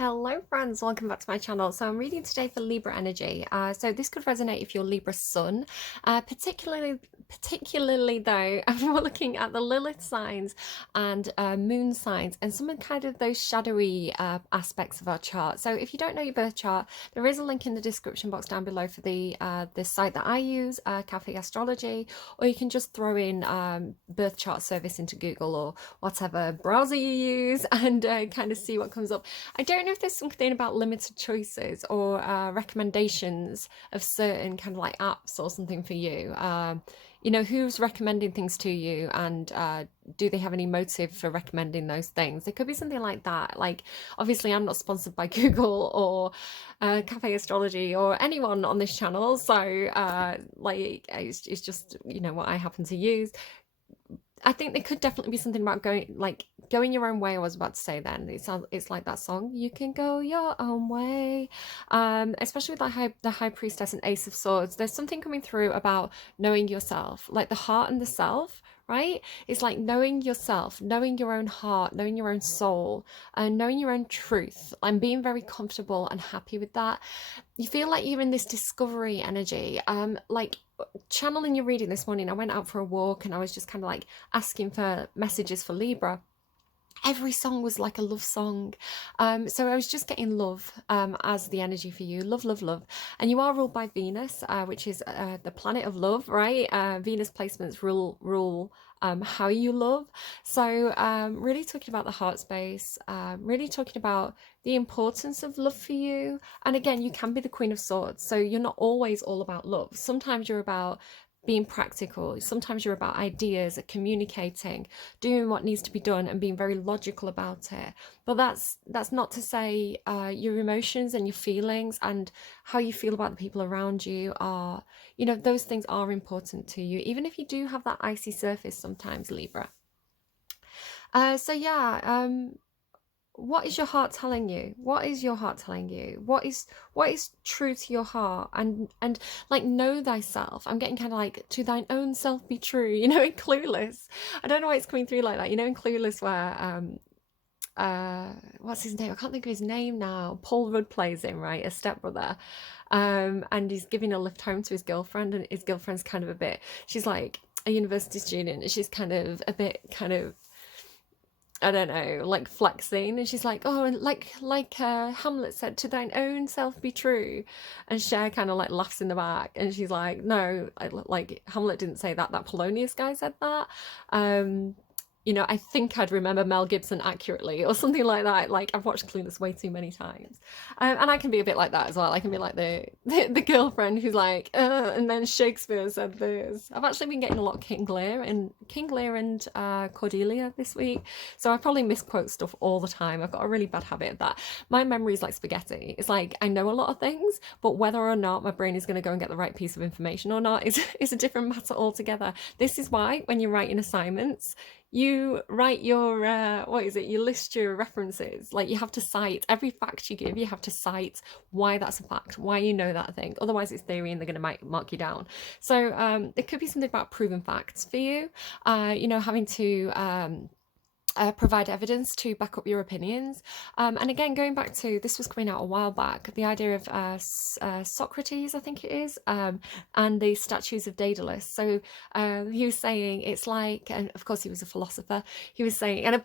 Hello friends, welcome back to my channel. So I'm reading today for Libra energy. So this could resonate if you're Libra sun, particularly though, we're looking at the Lilith signs and moon signs and some of kind of those shadowy aspects of our chart. So if you don't know your birth chart, there is a link in the description box down below for the site that I use, Cafe Astrology, or you can just throw in birth chart service into Google or whatever browser you use and kind of see what comes up. I don't know if there's something about limited choices or recommendations of certain kind of like apps or something for you. You know, who's recommending things to you, and do they have any motive for recommending those things? It could be something like that. Like, obviously, I'm not sponsored by Google or Cafe Astrology or anyone on this channel. So, like, it's just, you know, what I happen to use. I think there could definitely be something about going your own way. I was about to say then. It's like that song, you can go your own way. Especially with the high priestess and ace of swords. There's something coming through about knowing yourself, like the heart and the self, right? It's like knowing yourself, knowing your own heart, knowing your own soul, and knowing your own truth, and being very comfortable and happy with that. You feel like you're in this discovery energy. Like channeling your reading this morning, I went out for a walk and I was just kind of like asking for messages for Libra. Every song was like a love song. So I was just getting love as the energy for you. Love, love, love. And you are ruled by Venus, which is the planet of love, right? Venus placements rule how you love. So really talking about the heart space, really talking about the importance of love for you. And again, you can be the Queen of Swords. So you're not always all about love. Sometimes you're about being practical. Sometimes you're about ideas, communicating, doing what needs to be done and being very logical about it. But that's not to say your emotions and your feelings and how you feel about the people around you are, you know, those things are important to you, even if you do have that icy surface sometimes, Libra. So yeah, what is your heart telling you? What is your heart telling you? What is true to your heart? And like, know thyself. I'm getting kind of like, to thine own self be true, you know, in Clueless. I don't know why it's coming through like that, you know, in Clueless, where what's his name? I can't think of his name now. Paul Rudd plays him, right? A stepbrother. And he's giving a lift home to his girlfriend, and his girlfriend's kind of a bit, she's like a university student, and she's kind of a bit kind of, I don't know, like flexing, and she's like, oh, and like Hamlet said, to thine own self be true, and Cher kind of like laughs in the back, and she's like, no, like Hamlet didn't say that. That Polonius guy said that. You know, I think I'd remember Mel Gibson accurately or something like that. Like, I've watched Clueless way too many times. And I can be a bit like that as well. I can be like the girlfriend who's like, and then Shakespeare said this. I've actually been getting a lot of King Lear and Cordelia this week. So I probably misquote stuff all the time. I've got a really bad habit of that. My memory is like spaghetti. It's like, I know a lot of things, but whether or not my brain is going to go and get the right piece of information or not is a different matter altogether. This is why when you're writing assignments, you write your you list your references. Like, you have to cite every fact you give. You have to cite why that's a fact, why you know that thing. Otherwise it's theory and they're going to mark you down. So it could be something about proven facts for you, you know, having to provide evidence to back up your opinions. And again, going back to, this was coming out a while back, the idea of Socrates, I think it is, and the statues of Daedalus. So he was saying it's like, and of course he was a philosopher, he was saying, and I'm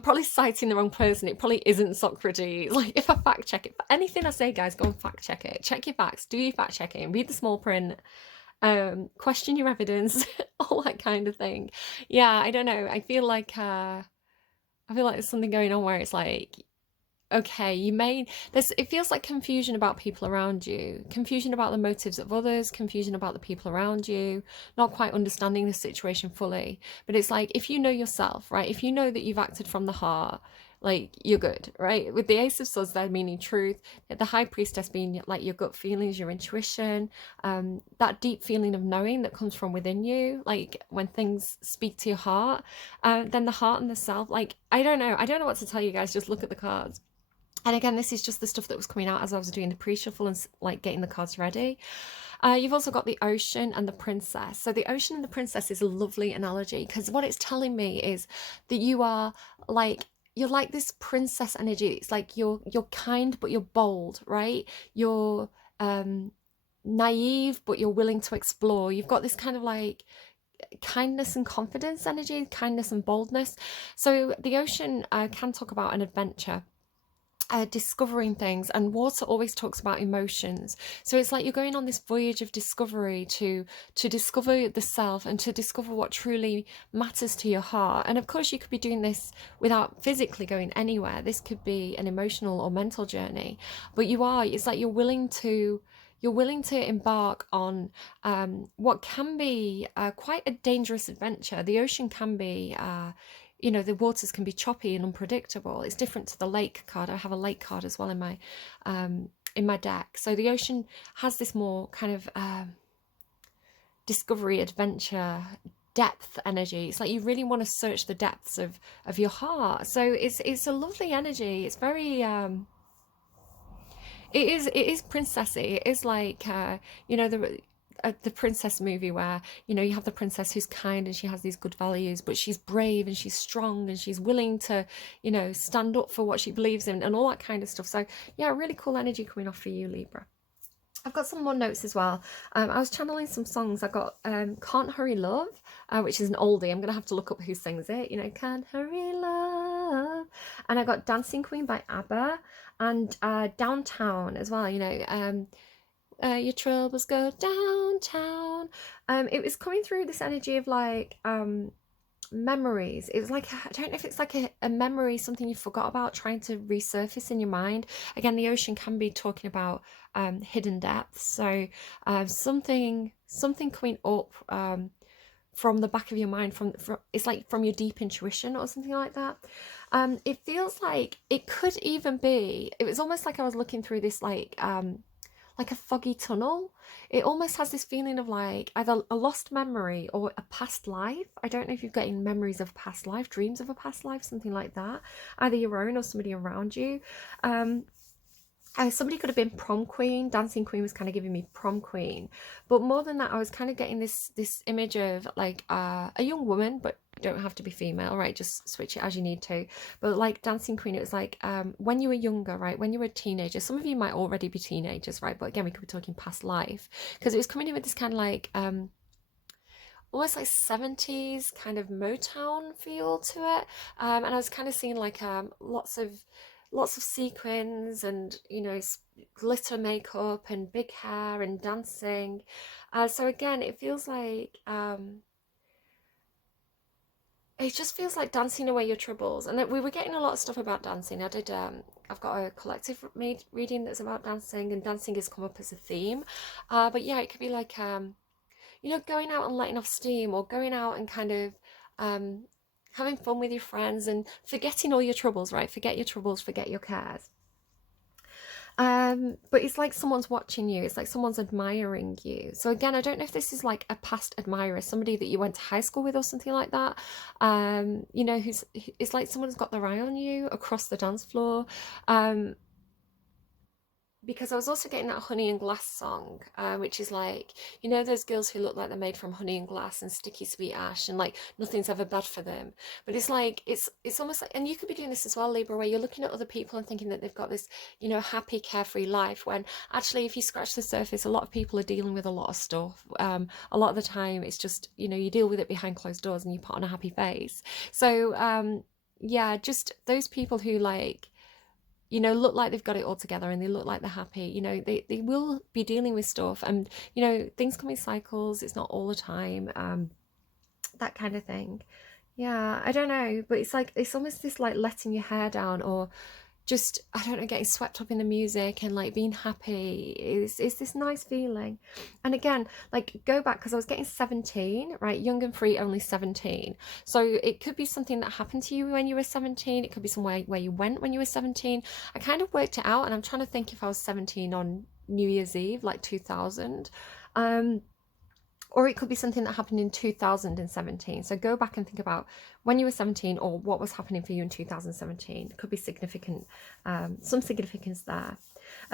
probably citing the wrong person, it probably isn't Socrates. Like, if I fact check it, anything I say, guys, go and fact check it. Check your facts, do your fact checking, read the small print, question your evidence, all that kind of thing. Yeah, I don't know. I feel like there's something going on where it's like, okay, it feels like confusion about people around you, confusion about the motives of others, confusion about the people around you, not quite understanding the situation fully. But it's like, if you know yourself, right? If you know that you've acted from the heart, like, you're good, right? With the Ace of Swords there meaning truth, the High Priestess being like your gut feelings, your intuition, that deep feeling of knowing that comes from within you, like when things speak to your heart, then the heart and the self, like, I don't know what to tell you guys, just look at the cards. And again, this is just the stuff that was coming out as I was doing the pre-shuffle and like getting the cards ready. You've also got the ocean and the princess. So the ocean and the princess is a lovely analogy, because what it's telling me is that you are like you're like this princess energy. It's like you're kind but you're bold, right? You're naive but you're willing to explore. You've got this kind of like kindness and confidence energy, kindness and boldness. So the ocean can talk about an adventure, discovering things, and water always talks about emotions. So it's like you're going on this voyage of discovery to discover the self and to discover what truly matters to your heart. And of course you could be doing this without physically going anywhere. This could be an emotional or mental journey, but it's like you're willing to embark on what can be quite a dangerous adventure. The ocean can be the waters can be choppy and unpredictable. It's different to the lake card. I have a lake card as well in my deck. So the ocean has this more kind of discovery, adventure, depth energy. It's like you really want to search the depths of your heart. So it's a lovely energy. It's very it is princessy. It is like the princess movie where you have the princess who's kind and she has these good values, but she's brave and she's strong and she's willing to stand up for what she believes in and all that kind of stuff. So yeah, really cool energy coming off for you, Libra. I've got some more notes as well. I was channeling some songs. I got Can't Hurry Love, which is an oldie. I'm going to have to look up who sings it. Can't Hurry Love. And I got Dancing Queen by ABBA and Downtown as well. Your troubles go downtown. It was coming through this energy of like memories. It was like, I don't know if it's like a memory, something you forgot about trying to resurface in your mind. Again, the ocean can be talking about hidden depths. So something coming up from the back of your mind, from it's like from your deep intuition or something like that. It feels like it could even be, it was almost like I was looking through this like a foggy tunnel. It almost has this feeling of like either a lost memory or a past life. I don't know if you're getting memories of past life, dreams of a past life, something like that, either your own or somebody around you. Somebody could have been prom queen. Dancing queen was kind of giving me prom queen, but more than that, I was kind of getting this image of like a young woman, but you don't have to be female, right? Just switch it as you need to. But like dancing queen, it was like when you were younger, right? When you were a teenager. Some of you might already be teenagers, right? But again, we could be talking past life, because it was coming in with this kind of like almost like 70s kind of Motown feel to it, and I was kind of seeing like lots of sequins and glitter makeup and big hair and dancing. So again, it feels like it just feels like dancing away your troubles. And that we were getting a lot of stuff about dancing. I've got a collective reading that's about dancing, and dancing has come up as a theme. But yeah, it could be like going out and letting off steam, or going out and kind of having fun with your friends and forgetting all your troubles, right? Forget your troubles, forget your cares. But it's like someone's watching you. It's like someone's admiring you. So again, I don't know if this is like a past admirer, somebody that you went to high school with or something like that. It's like someone's got their eye on you across the dance floor. Because I was also getting that Honey and Glass song, which is like, those girls who look like they're made from honey and glass and sticky sweet ash, and like nothing's ever bad for them. But it's like, it's almost like, and you could be doing this as well, Libra, where you're looking at other people and thinking that they've got this, happy, carefree life, when actually, if you scratch the surface, a lot of people are dealing with a lot of stuff. A lot of the time, it's just, you deal with it behind closed doors and you put on a happy face. So, yeah, just those people who like, look like they've got it all together and they look like they're happy. They will be dealing with stuff, and things come in cycles. It's not all the time, that kind of thing. Yeah, I don't know, but it's like, it's almost this like letting your hair down, or just, I don't know, getting swept up in the music and like being happy. It's this nice feeling. And again, like go back, because I was getting 17, right? Young and free, only 17. So it could be something that happened to you when you were 17. It could be somewhere where you went when you were 17. I kind of worked it out, and I'm trying to think if I was 17 on New Year's Eve, like 2000. Or it could be something that happened in 2017. So go back and think about when you were 17, or what was happening for you in 2017. It could be significant, some significance there.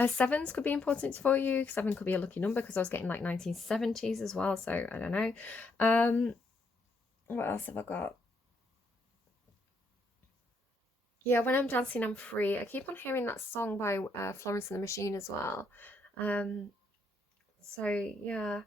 Sevens could be important for you. 7 could be a lucky number, because I was getting like 1970s as well. So I don't know. What else have I got? Yeah, when I'm dancing, I'm free. I keep on hearing that song by Florence and the Machine as well. Um, so yeah,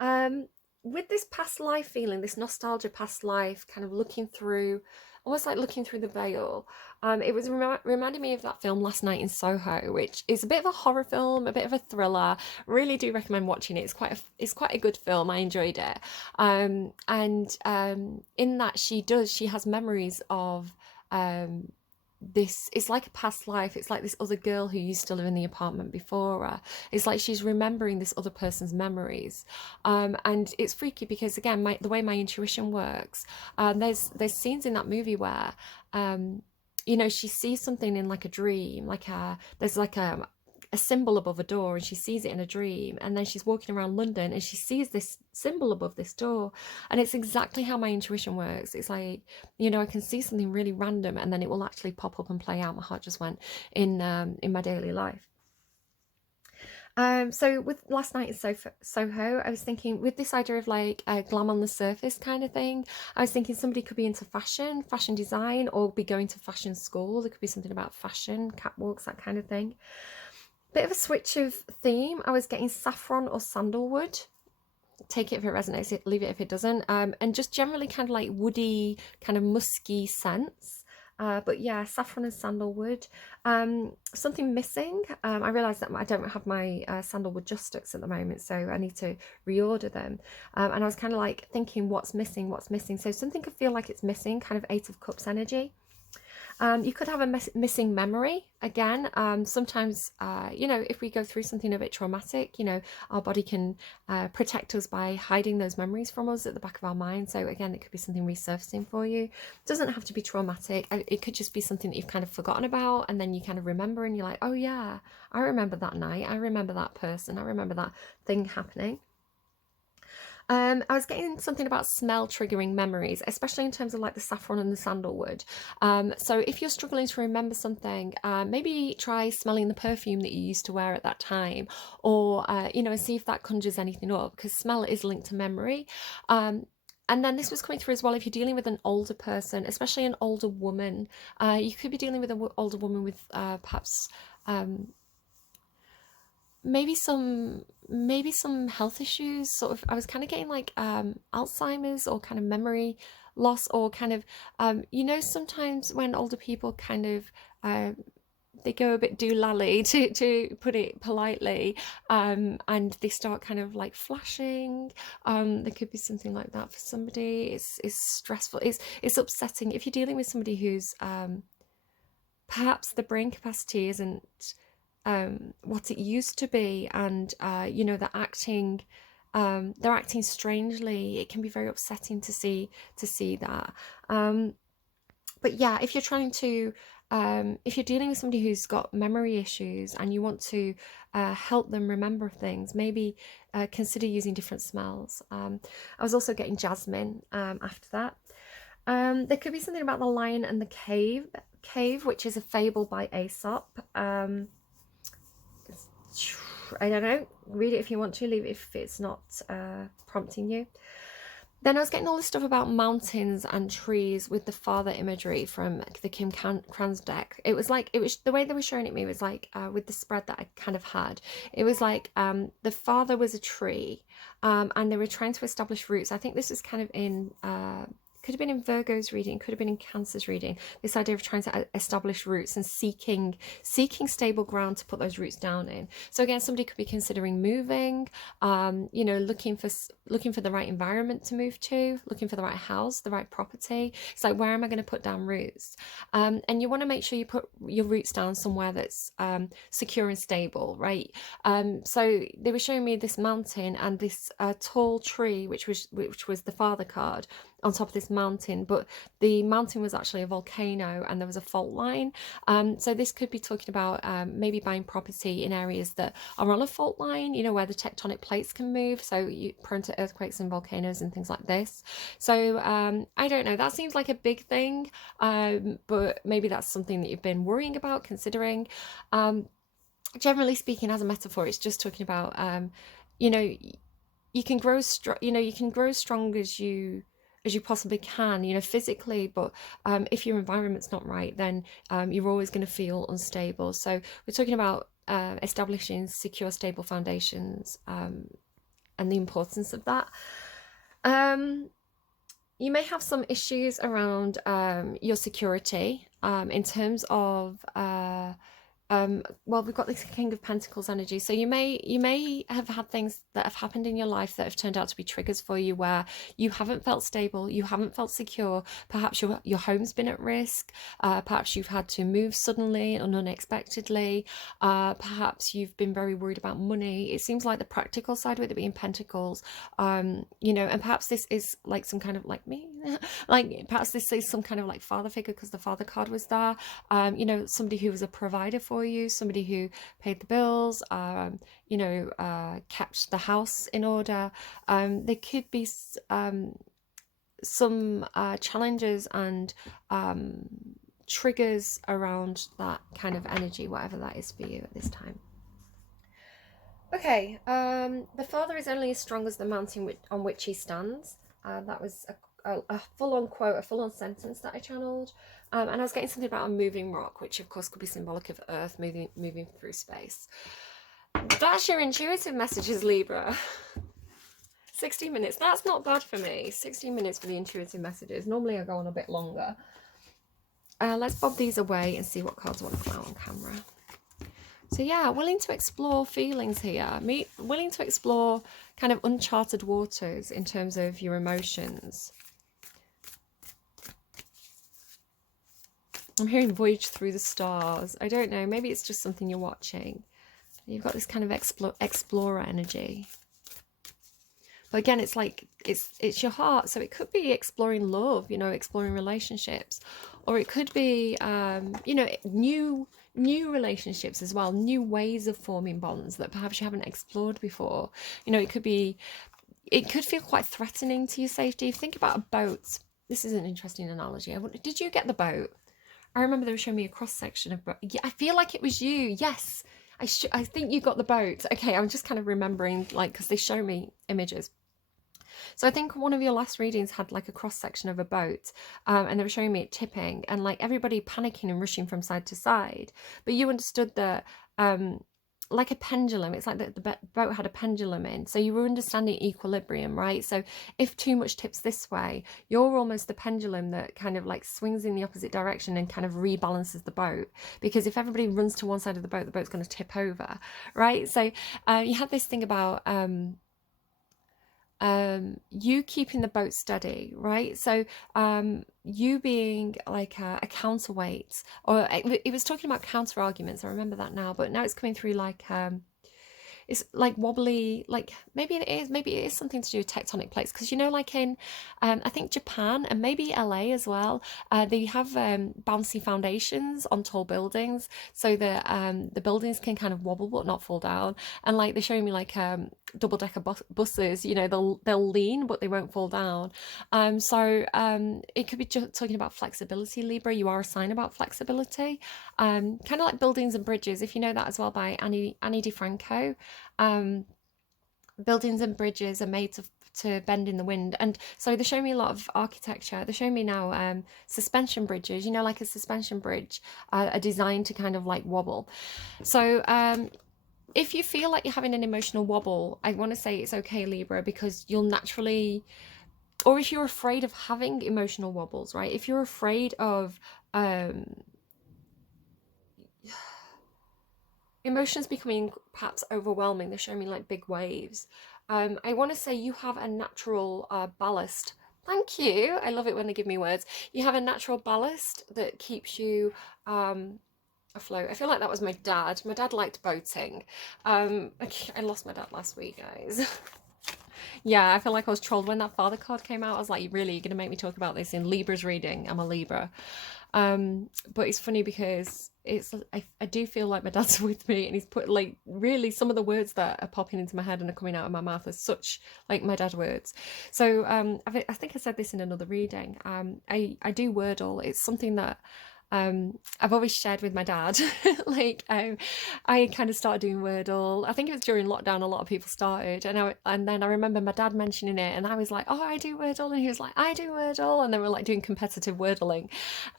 um, with this past life feeling, this nostalgia past life, kind of looking through, almost like looking through the veil. It was reminding me of that film Last Night in Soho, which is a bit of a horror film, a bit of a thriller. Really do recommend watching it. It's quite a good film. I enjoyed it. And in that she has memories of this. It's like a past life. It's like this other girl who used to live in the apartment before her. It's like she's remembering this other person's memories, and it's freaky because again, the way my intuition works, there's scenes in that movie where, um, she sees something in like a dream, like there's like a symbol above a door, and she sees it in a dream, and then she's walking around London and she sees this symbol above this door, and it's exactly how my intuition works. It's like, I can see something really random and then it will actually pop up and play out. My heart just went in my daily life. So with Last Night in Soho, I was thinking with this idea of like a glam on the surface kind of thing, I was thinking somebody could be into fashion design, or be going to fashion school. There could be something about fashion, catwalks, that kind of thing. Bit of a switch of theme. I was getting saffron or sandalwood. Take it if it resonates, leave it if it doesn't. And just generally kind of like woody, kind of musky scents. But yeah, saffron and sandalwood. Something missing. I realised that I don't have my sandalwood just sticks at the moment, so I need to reorder them. And I was kind of like thinking, what's missing? What's missing? So something could feel like it's missing, kind of Eight of Cups energy. You could have a missing memory again. Sometimes, if we go through something a bit traumatic, our body can protect us by hiding those memories from us at the back of our mind. So again, it could be something resurfacing for you. It doesn't have to be traumatic. It could just be something that you've kind of forgotten about, and then you kind of remember, and you're like, oh yeah, I remember that night. I remember that person. I remember that thing happening. I was getting something about smell triggering memories, especially in terms of like the saffron and the sandalwood. So if you're struggling to remember something, maybe try smelling the perfume that you used to wear at that time, or see if that conjures anything up, because smell is linked to memory. And then this was coming through as well if you're dealing with an older person, especially an older woman. You could be dealing with an older woman with perhaps um, maybe some health issues. Sort of, I was kind of getting like Alzheimer's, or kind of memory loss, or kind of sometimes when older people kind of they go a bit doolally, to put it politely, and they start kind of like flashing. There could be something like that for somebody. It's stressful, it's upsetting if you're dealing with somebody who's perhaps the brain capacity isn't what it used to be, and they're acting strangely. It can be very upsetting to see that. But yeah, if you're trying to if you're dealing with somebody who's got memory issues and you want to help them remember things, maybe consider using different smells. I was also getting jasmine after that. There could be something about the lion and the cave, which is a fable by Aesop. I don't know, read it if you want to, leave it if it's not prompting you. Then I was getting all this stuff about mountains and trees with the father imagery from the Kim Kranz deck. It was the way they were showing it me was like with the spread that I kind of had. It was like the father was a tree, and they were trying to establish roots. I think this is kind of in could have been in Virgo's reading, could have been in Cancer's reading, this idea of trying to establish roots and seeking stable ground to put those roots down in. So again, somebody could be considering moving, looking for the right environment to move to, looking for the right house, the right property. It's like, where am I going to put down roots? And you want to make sure you put your roots down somewhere that's secure and stable, right? So they were showing me this mountain and this tall tree, which was the father card, on top of this mountain, but the mountain was actually a volcano and there was a fault line. So this could be talking about maybe buying property in areas that are on a fault line, where the tectonic plates can move, so you're prone to earthquakes and volcanoes and things like this. So I don't know, that seems like a big thing, but maybe that's something that you've been worrying about, considering. Generally speaking, as a metaphor, it's just talking about you can grow strong as you as you possibly can, you know, physically. But if your environment's not right, then you're always going to feel unstable. So we're talking about establishing secure, stable foundations, and the importance of that. You may have some issues around your security in terms of well, we've got this King of Pentacles energy, so you may have had things that have happened in your life that have turned out to be triggers for you, where you haven't felt stable, you haven't felt secure. Perhaps your home's been at risk. Perhaps you've had to move suddenly and unexpectedly. Perhaps you've been very worried about money. It seems like the practical side with it being Pentacles, you know, and perhaps this is like some kind of like me, like perhaps this is some kind of like father figure, because the father card was there. You know, somebody who was a provider for you, somebody who paid the bills, you know, kept the house in order. There could be some challenges and triggers around that kind of energy, whatever that is for you at this time. Okay, the father is only as strong as the mountain on which he stands. That was a full-on quote, a full-on sentence that I channeled. And I was getting something about a moving rock, which of course could be symbolic of Earth moving through space. That's your intuitive messages, Libra. 60 minutes, that's not bad for me. 60 minutes for the intuitive messages. Normally I go on a bit longer. Let's bob these away and see what cards want to come out on camera. So yeah, willing to explore feelings here. Willing to explore kind of uncharted waters in terms of your emotions. I'm hearing voyage through the stars. I don't know, maybe it's just something you're watching. You've got this kind of explorer energy. But again, it's like, it's your heart. So it could be exploring love, you know, exploring relationships. Or it could be, you know, new relationships as well. New ways of forming bonds that perhaps you haven't explored before. You know, it could feel quite threatening to your safety. Think about a boat. This is an interesting analogy. Did you get the boat? I remember they were showing me a cross-section of... Yeah, I feel like it was you. Yes. I think you got the boat. Okay, I'm just kind of remembering, like, because they show me images. So I think one of your last readings had like a cross-section of a boat, and they were showing me it tipping and like everybody panicking and rushing from side to side. But you understood that... like a pendulum, it's like the boat had a pendulum in, so you were understanding equilibrium, right? So if too much tips this way, you're almost the pendulum that kind of like swings in the opposite direction and kind of rebalances the boat, because if everybody runs to one side of the boat's going to tip over, right? So you had this thing about you keeping the boat steady, right? So you being like a counterweight, or it was talking about counter arguments, I remember that now, but now it's coming through like it's like wobbly, like maybe it is something to do with tectonic plates, because you know, like in I think Japan and maybe LA as well, they have bouncy foundations on tall buildings, so that the buildings can kind of wobble but not fall down. And like they're showing me like double-decker buses, you know, they'll lean but they won't fall down. So it could be just talking about flexibility, Libra. You are a sign about flexibility, kind of like buildings and bridges, if you know that as well, by Annie DiFranco. Buildings and bridges are made to bend in the wind, and so they show me a lot of architecture. They show me now suspension bridges, you know, like a suspension bridge are designed to kind of like wobble. So if you feel like you're having an emotional wobble, I want to say it's okay, Libra, because you'll naturally, or if you're afraid of having emotional wobbles, right? If you're afraid of emotions becoming perhaps overwhelming, they're showing me like big waves. I want to say you have a natural ballast. Thank you. I love it when they give me words. You have a natural ballast that keeps you afloat. I feel like that was my dad. My dad liked boating. I lost my dad last week, guys. Yeah, I feel like I was trolled when that father card came out. I was like, really, you're going to make me talk about this in Libra's reading? I'm a Libra. But it's funny because I do feel like my dad's with me, and he's put like really some of the words that are popping into my head and are coming out of my mouth are such like my dad words. So I think I said this in another reading. I do Wordle. It's something that I've always shared with my dad, like, I kind of started doing Wordle. I think it was during lockdown, a lot of people started. And then I remember my dad mentioning it, and I was like, oh, I do Wordle. And he was like, I do Wordle. And they were like doing competitive Wordling.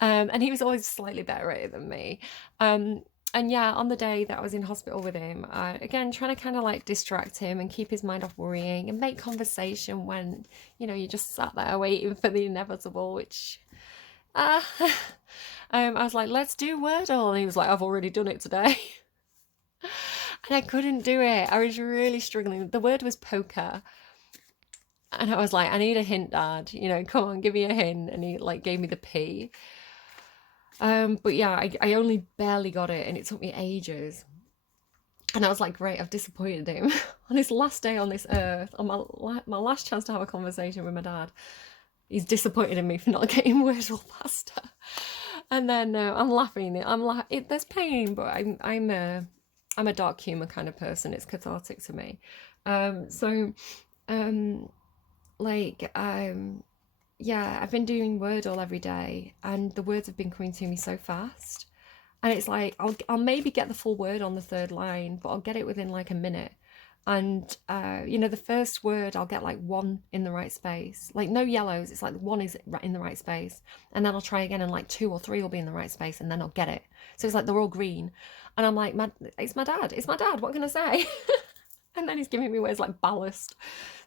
And he was always slightly better at it than me. And yeah, on the day that I was in hospital with him, again, trying to kind of like distract him and keep his mind off worrying and make conversation when, you just sat there waiting for the inevitable, which, I was like, let's do Wordle. And he was like, I've already done it today. And I couldn't do it. I was really struggling. The word was poker. And I was like, I need a hint, Dad. Come on, give me a hint. And he like gave me the P. But yeah, I only barely got it, and it took me ages. And I was like, great, I've disappointed him on his last day on this earth, on my last chance to have a conversation with my dad. He's disappointed in me for not getting Wordle faster. And then I'm laughing. There's pain, but I'm a dark humor kind of person. It's cathartic to me. Yeah, I've been doing Wordle every day, and the words have been coming to me so fast. And it's like, I'll maybe get the full word on the third line, but I'll get it within like a minute. And, the first word, I'll get like one in the right space. Like no yellows, it's like one is in the right space. And then I'll try again, and like 2 or 3 will be in the right space, and then I'll get it. So it's like they're all green. And I'm like, it's my dad, what can I say? And then he's giving me words like ballast.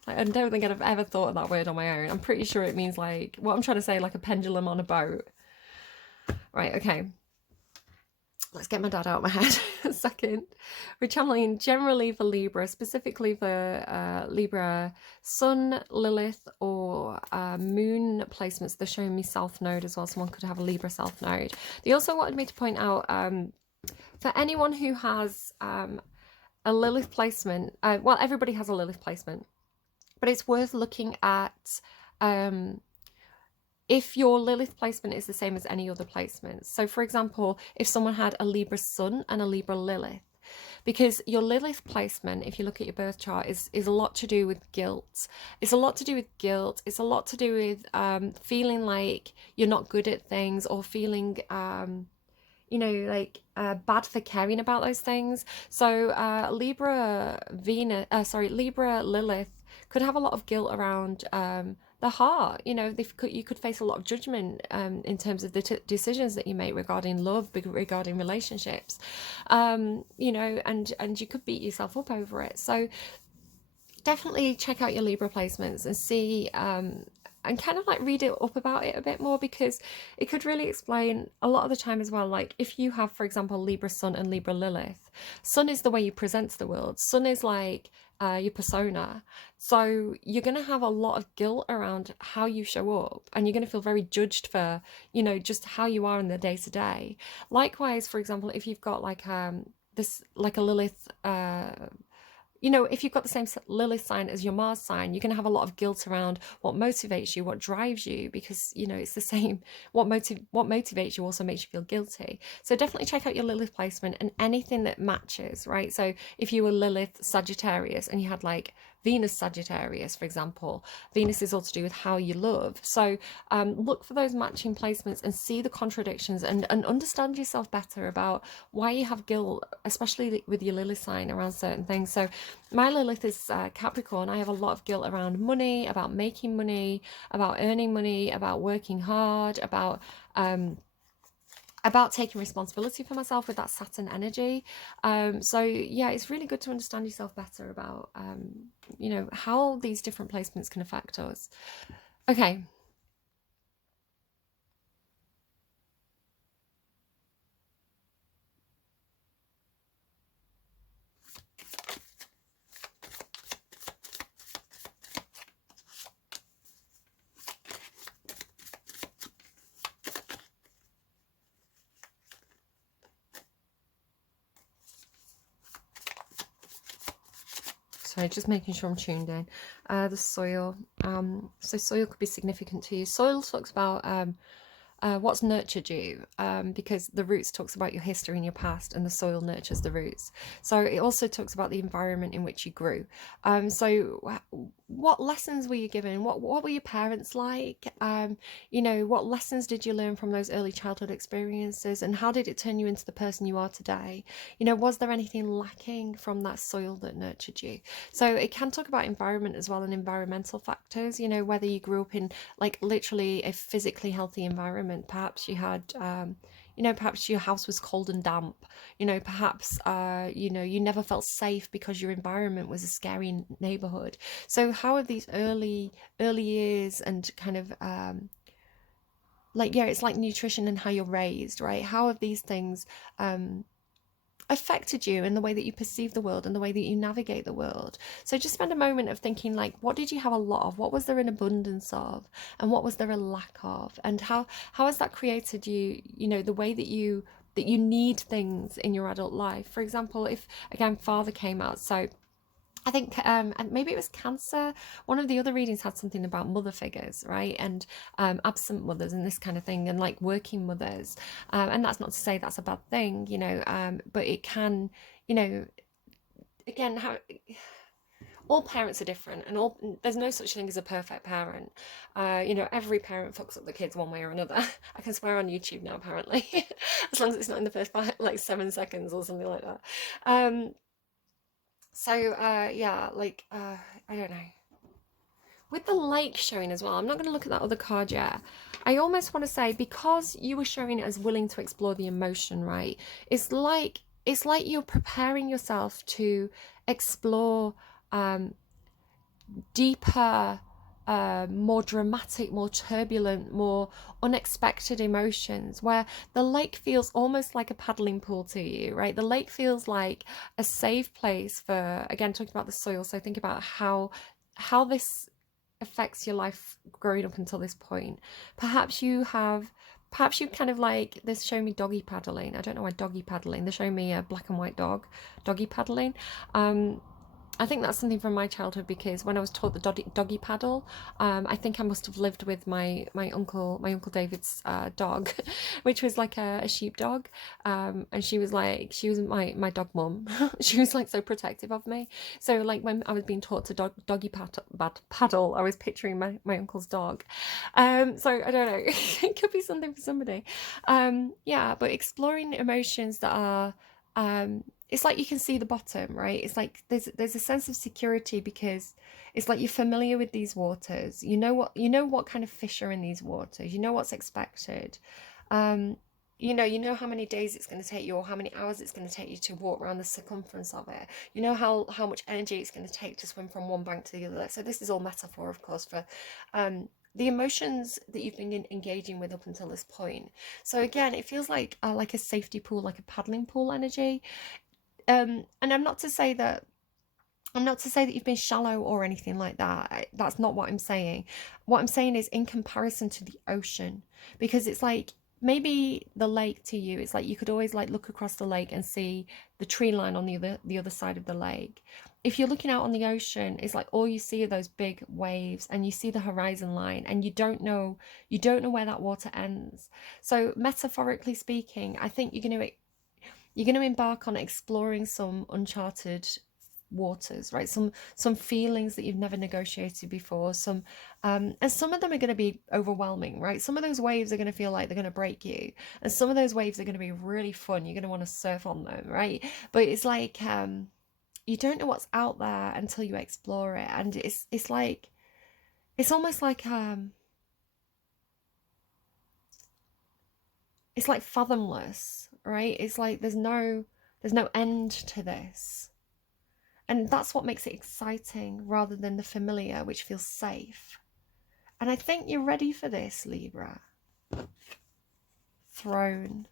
Like, I don't think I'd have ever thought of that word on my own. I'm pretty sure it means like, what I'm trying to say, like a pendulum on a boat. Right, okay. Let's get my dad out of my head a second. We're channeling generally for Libra, specifically for Libra Sun, Lilith, or Moon placements. They're showing me South Node as well. Someone could have a Libra South Node. They also wanted me to point out, for anyone who has a Lilith placement, well, everybody has a Lilith placement, but it's worth looking at if your Lilith placement is the same as any other placements. So for example, if someone had a Libra Sun and a Libra Lilith, because your Lilith placement, if you look at your birth chart, is a lot to do with guilt. It's a lot to do with guilt. It's a lot to do with feeling like you're not good at things, or feeling bad for caring about those things. So Libra Lilith could have a lot of guilt around the heart. You could face a lot of judgment in terms of the decisions that you make regarding love, regarding relationships, and you could beat yourself up over it. So definitely check out your Libra placements and see and kind of like read it up about it a bit more, because it could really explain a lot of the time as well. Like if you have, for example, Libra Sun and Libra Lilith, Sun is the way you present to the world. Sun is like your persona. So you're going to have a lot of guilt around how you show up, and you're going to feel very judged for, just how you are in the day to day. Likewise, for example, if you've got like this, like a Lilith, if you've got the same Lilith sign as your Mars sign, you're going to have a lot of guilt around what motivates you, what drives you, because, it's the same. What motivates you also makes you feel guilty. So definitely check out your Lilith placement and anything that matches, right? So if you were Lilith Sagittarius and you had like Venus Sagittarius, for example, Venus is all to do with how you love. So look for those matching placements and see the contradictions, and understand yourself better about why you have guilt, especially with your Lilith sign around certain things. So my Lilith is Capricorn. I have a lot of guilt around money, about making money, about earning money, about working hard, about taking responsibility for myself with that Saturn energy. So yeah, it's really good to understand yourself better about how these different placements can affect us. Okay. Sorry, just making sure I'm tuned in. The soil. So soil could be significant to you. Soil talks about what's nurtured you, because the roots talks about your history and your past, and the soil nurtures the roots. So it also talks about the environment in which you grew. So what lessons were you given? What were your parents like? You know, what lessons did you learn from those early childhood experiences, and how did it turn you into the person you are today? You know, was there anything lacking from that soil that nurtured you? So it can talk about environment as well, and environmental factors, you know, whether you grew up in like literally a physically healthy environment. Perhaps you had you know, perhaps your house was cold and damp. You know, perhaps you know, you never felt safe because your environment was a scary neighborhood. So how are these early years and kind of like, yeah, it's like nutrition and how you're raised, right? How have these things um affected you in the way that you perceive the world and the way that you navigate the world? So just spend a moment of thinking, like, what did you have a lot of? What was there an abundance of? And what was there a lack of? And how has that created you, you know, the way that you need things in your adult life? For example, if again father came out, so I think, and maybe it was Cancer. One of the other readings had something about mother figures, right? And absent mothers and this kind of thing, and like working mothers. And that's not to say that's a bad thing, you know, but it can, you know, again, how all parents are different, and all there's no such thing as a perfect parent. You know, every parent fucks up the kids one way or another. I can swear on YouTube now, apparently, as long as it's not in the first like 7 seconds or something like that. So yeah, like I don't know. With the lake showing as well, I'm not going to look at that other card yet. I almost want to say, because you were showing it as willing to explore the emotion, right? It's like you're preparing yourself to explore um, deeper, more dramatic, more turbulent, more unexpected emotions, where the lake feels almost like a paddling pool to you, right? The lake feels like a safe place for, again, talking about the soil. So think about how this affects your life growing up until this point. Perhaps you kind of like this, show me doggy paddling. I don't know why doggy paddling. They're showing me a black and white doggy paddling. I think that's something from my childhood, because when I was taught the doggy paddle, I think I must have lived with my uncle David's dog, which was like a sheep dog, and she was my dog mum. She was like so protective of me. So like when I was being taught to doggy paddle, I was picturing my uncle's dog. So I don't know, it could be something for somebody. Yeah, but exploring emotions that are it's like you can see the bottom, right? It's like there's a sense of security, because it's like you're familiar with these waters. You know what kind of fish are in these waters. You know what's expected. Um, you know how many days it's going to take you, or how many hours it's going to take you to walk around the circumference of it. You know how much energy it's going to take to swim from one bank to the other. So this is all metaphor, of course, for the emotions that you've been engaging with up until this point. So again, it feels like a safety pool, like a paddling pool energy. And I'm not to say that you've been shallow or anything like that. That's not what I'm saying. What I'm saying is in comparison to the ocean, because it's like maybe the lake to you, it's like you could always like look across the lake and see the tree line on the other side of the lake. If you're looking out on the ocean, it's like all you see are those big waves, and you see the horizon line, and you don't know where that water ends. So metaphorically speaking, I think you're going to embark on exploring some uncharted waters, right? Some feelings that you've never negotiated before. And some of them are going to be overwhelming, right? Some of those waves are going to feel like they're going to break you, and some of those waves are going to be really fun. You're going to want to surf on them, right? But it's like you don't know what's out there until you explore it, and it's almost like it's like fathomless, right? It's like there's no end to this. And that's what makes it exciting, rather than the familiar, which feels safe. And I think you're ready for this, Libra. Throne.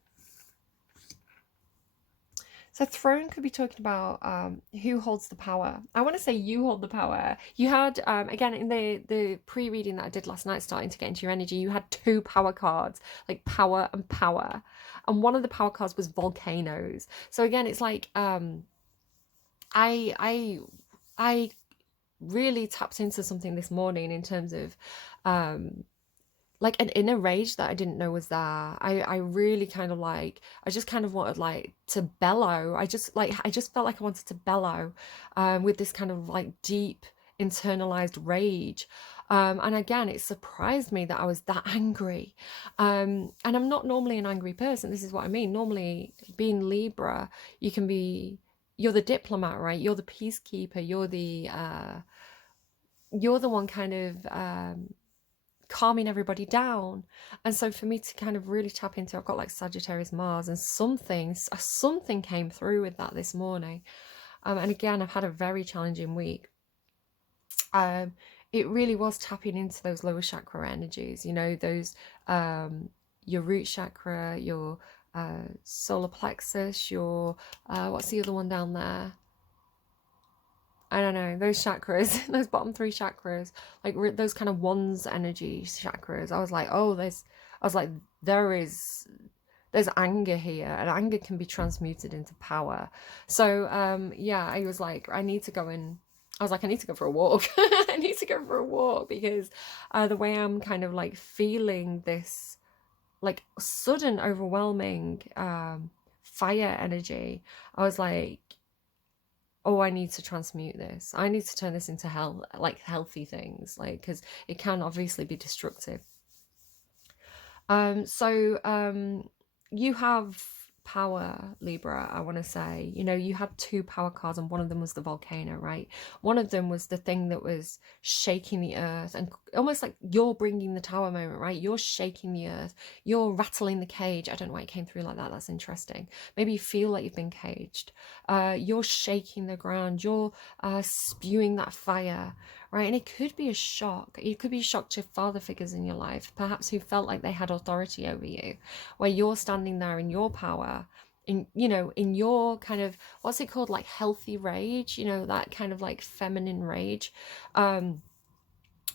So throne could be talking about who holds the power. I want to say you hold the power. You had, again, in the pre-reading that I did last night, starting to get into your energy, you had two power cards, like power and power. And one of the power cards was volcanoes. So again, it's like I I really tapped into something this morning in terms of like an inner rage that I didn't know was there. I really kind of like, I just kind of wanted like to bellow. I just felt like I wanted to bellow with this kind of like deep internalized rage. And again, it surprised me that I was that angry. And I'm not normally an angry person. This is what I mean. Normally, being Libra, you're the diplomat, right? You're the peacekeeper. You're the one kind of calming everybody down. And so for me to kind of really tap into, I've got like Sagittarius Mars, and something came through with that this morning. And again, I've had a very challenging week. It really was tapping into those lower chakra energies, you know, those your root chakra, your solar plexus, your what's the other one down there? I don't know, those chakras, those bottom three chakras, like those kind of wands energy chakras. I was like, oh, there's anger here, and anger can be transmuted into power. So yeah, I was like, I need to go for a walk. I need to go for a walk, because the way I'm kind of like feeling this like sudden overwhelming fire energy, I was like, oh, I need to transmute this. I need to turn this into healthy things, like, because it can obviously be destructive. You have power, Libra, I want to say. You know, you had two power cards, and one of them was the volcano, right? One of them was the thing that was shaking the earth, and almost like you're bringing the tower moment, right? You're shaking the earth, you're rattling the cage. I don't know why it came through like that. That's interesting. Maybe you feel like you've been caged. You're shaking the ground, you're spewing that fire, right? And it could be a shock. It could be a shock to father figures in your life, perhaps, who felt like they had authority over you, where you're standing there in your power, in, you know, in your kind of, what's it called, like healthy rage, you know, that kind of like feminine rage,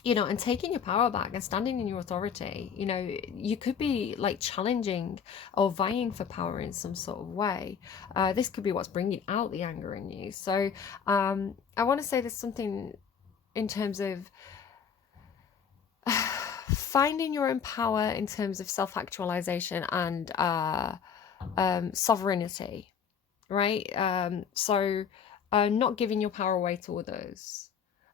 you know, and taking your power back and standing in your authority. You know, you could be like challenging or vying for power in some sort of way. This could be what's bringing out the anger in you. So I want to say there's something in terms of finding your own power in terms of self-actualization and sovereignty, right? Not giving your power away to others.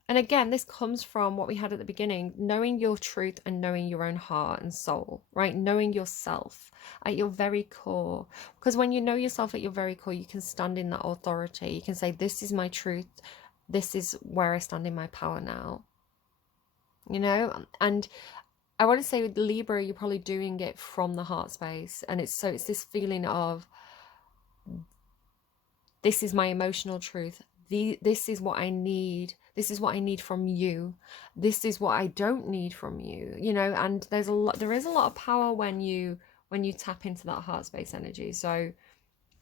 And again, this comes from what we had at the beginning, knowing your truth and knowing your own heart and soul, right? Knowing yourself at your very core. Because when you know yourself at your very core, you can stand in that authority. You can say, this is my truth. This is where I stand in my power now. You know? And I want to say with Libra, you're probably doing it from the heart space. And it's this feeling of, this is my emotional truth. This is what I need. This is what I need from you. This is what I don't need from you. You know, and there is a lot of power when you tap into that heart space energy. So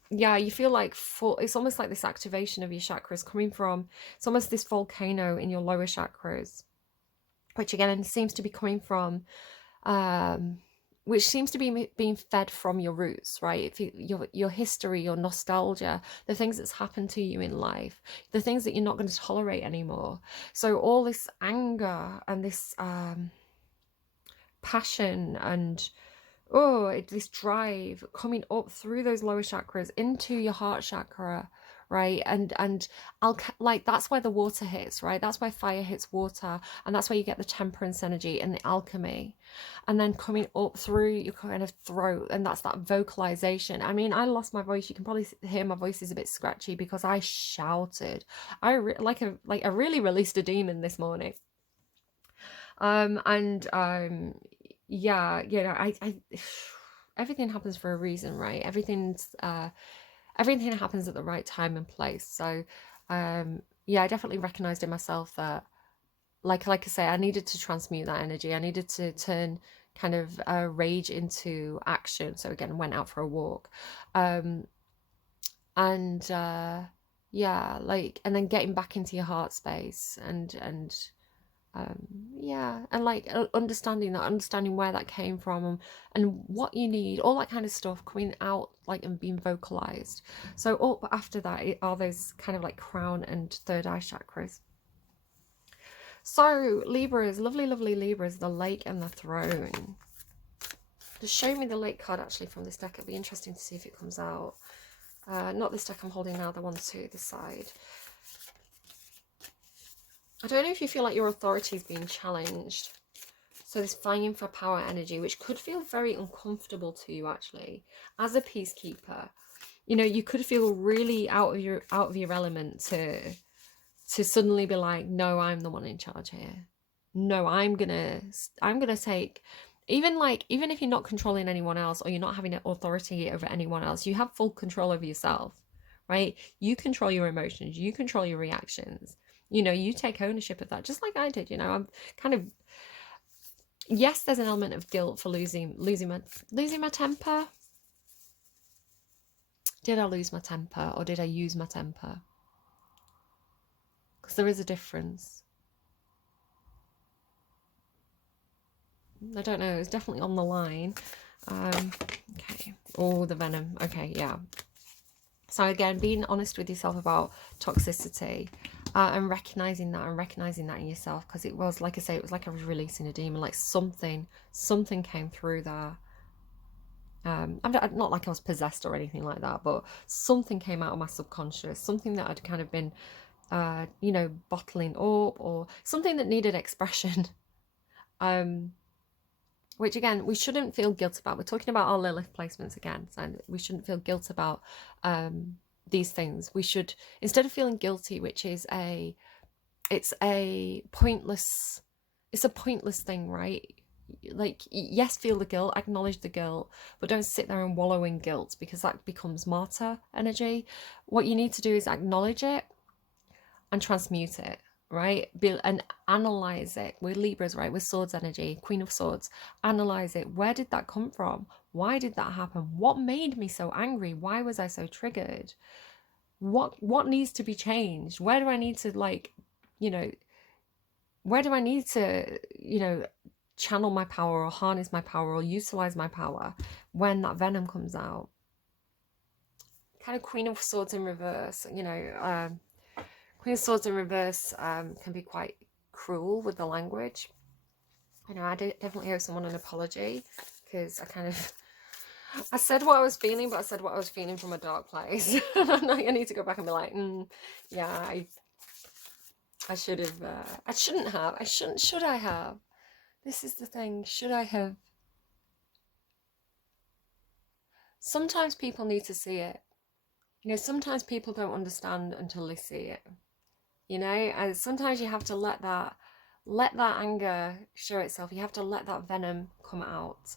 yeah, you feel like it's almost like this activation of your chakras coming from, it's almost this volcano in your lower chakras, which again seems to be coming from which seems to be being fed from your roots, right? Your history, your nostalgia, the things that's happened to you in life, the things that you're not going to tolerate anymore. So all this anger and this passion and this drive coming up through those lower chakras into your heart chakra, right? And like, that's where the water hits, right? That's where fire hits water, and that's where you get the temperance energy and the alchemy. And then coming up through your kind of throat, and that's that vocalization. I mean, I lost my voice. You can probably hear my voice is a bit scratchy because I shouted. I really released a demon this morning. Yeah, you know, I everything happens for a reason, right? Everything happens at the right time and place. So yeah, I definitely recognized in myself that, like I say, I needed to transmute that energy. I needed to turn kind of rage into action. So again, went out for a walk. Yeah, like, and then getting back into your heart space and yeah, and like understanding where that came from, and what you need, all that kind of stuff coming out, like, and being vocalized. So up after that are those kind of like crown and third eye chakras. So Libras, lovely Libras, the lake and the throne. Just show me the lake card actually from this deck. It'll be interesting to see if it comes out. Not this deck I'm holding now, the one to the side. I don't know if you feel like your authority is being challenged. So this fighting for power energy, which could feel very uncomfortable to you actually, as a peacekeeper. You know, you could feel really out of your element to suddenly be like, no, I'm the one in charge here. No, I'm gonna take, even if you're not controlling anyone else or you're not having authority over anyone else, you have full control over yourself, right? You control your emotions, you control your reactions. You know, you take ownership of that, just like I did. You know, I'm kind of, yes, there's an element of guilt for losing my temper. Did I lose my temper or did I use my temper? Because there is a difference. I don't know, it's definitely on the line. Okay. Oh, the venom. Okay, yeah. So again, being honest with yourself about toxicity, and recognizing that in yourself, because it was, like I say, it was like I was releasing a demon, like something came through there. I'm not like I was possessed or anything like that, but something came out of my subconscious, something that I'd kind of been, you know, bottling up, or something that needed expression. Which again, we shouldn't feel guilt about. We're talking about our Lilith placements again, so we shouldn't feel guilt about these things. We should, instead of feeling guilty, which is it's a pointless thing, right? Like, yes, feel the guilt, acknowledge the guilt, but don't sit there and wallow in guilt, because that becomes martyr energy. What you need to do is acknowledge it and transmute it, right? And analyze it. We're Libras, right? We're swords energy, Queen of Swords. Analyze it. Where did that come from? Why did that happen? What made me so angry? Why was I so triggered? What needs to be changed? Where do I need to, like, you know, where do I need to, you know, channel my power or harness my power or utilize my power when that venom comes out? Kind of Queen of Swords in reverse, you know, Queen of Swords in reverse can be quite cruel with the language. You know, I definitely owe someone an apology, because I said what I was feeling, but I said what I was feeling from a dark place. I need to go back and be like, yeah, I should have, I shouldn't have, should I have? This is the thing, should I have? Sometimes people need to see it. You know, sometimes people don't understand until they see it. You know, and sometimes you have to let that anger show itself. You have to let that venom come out,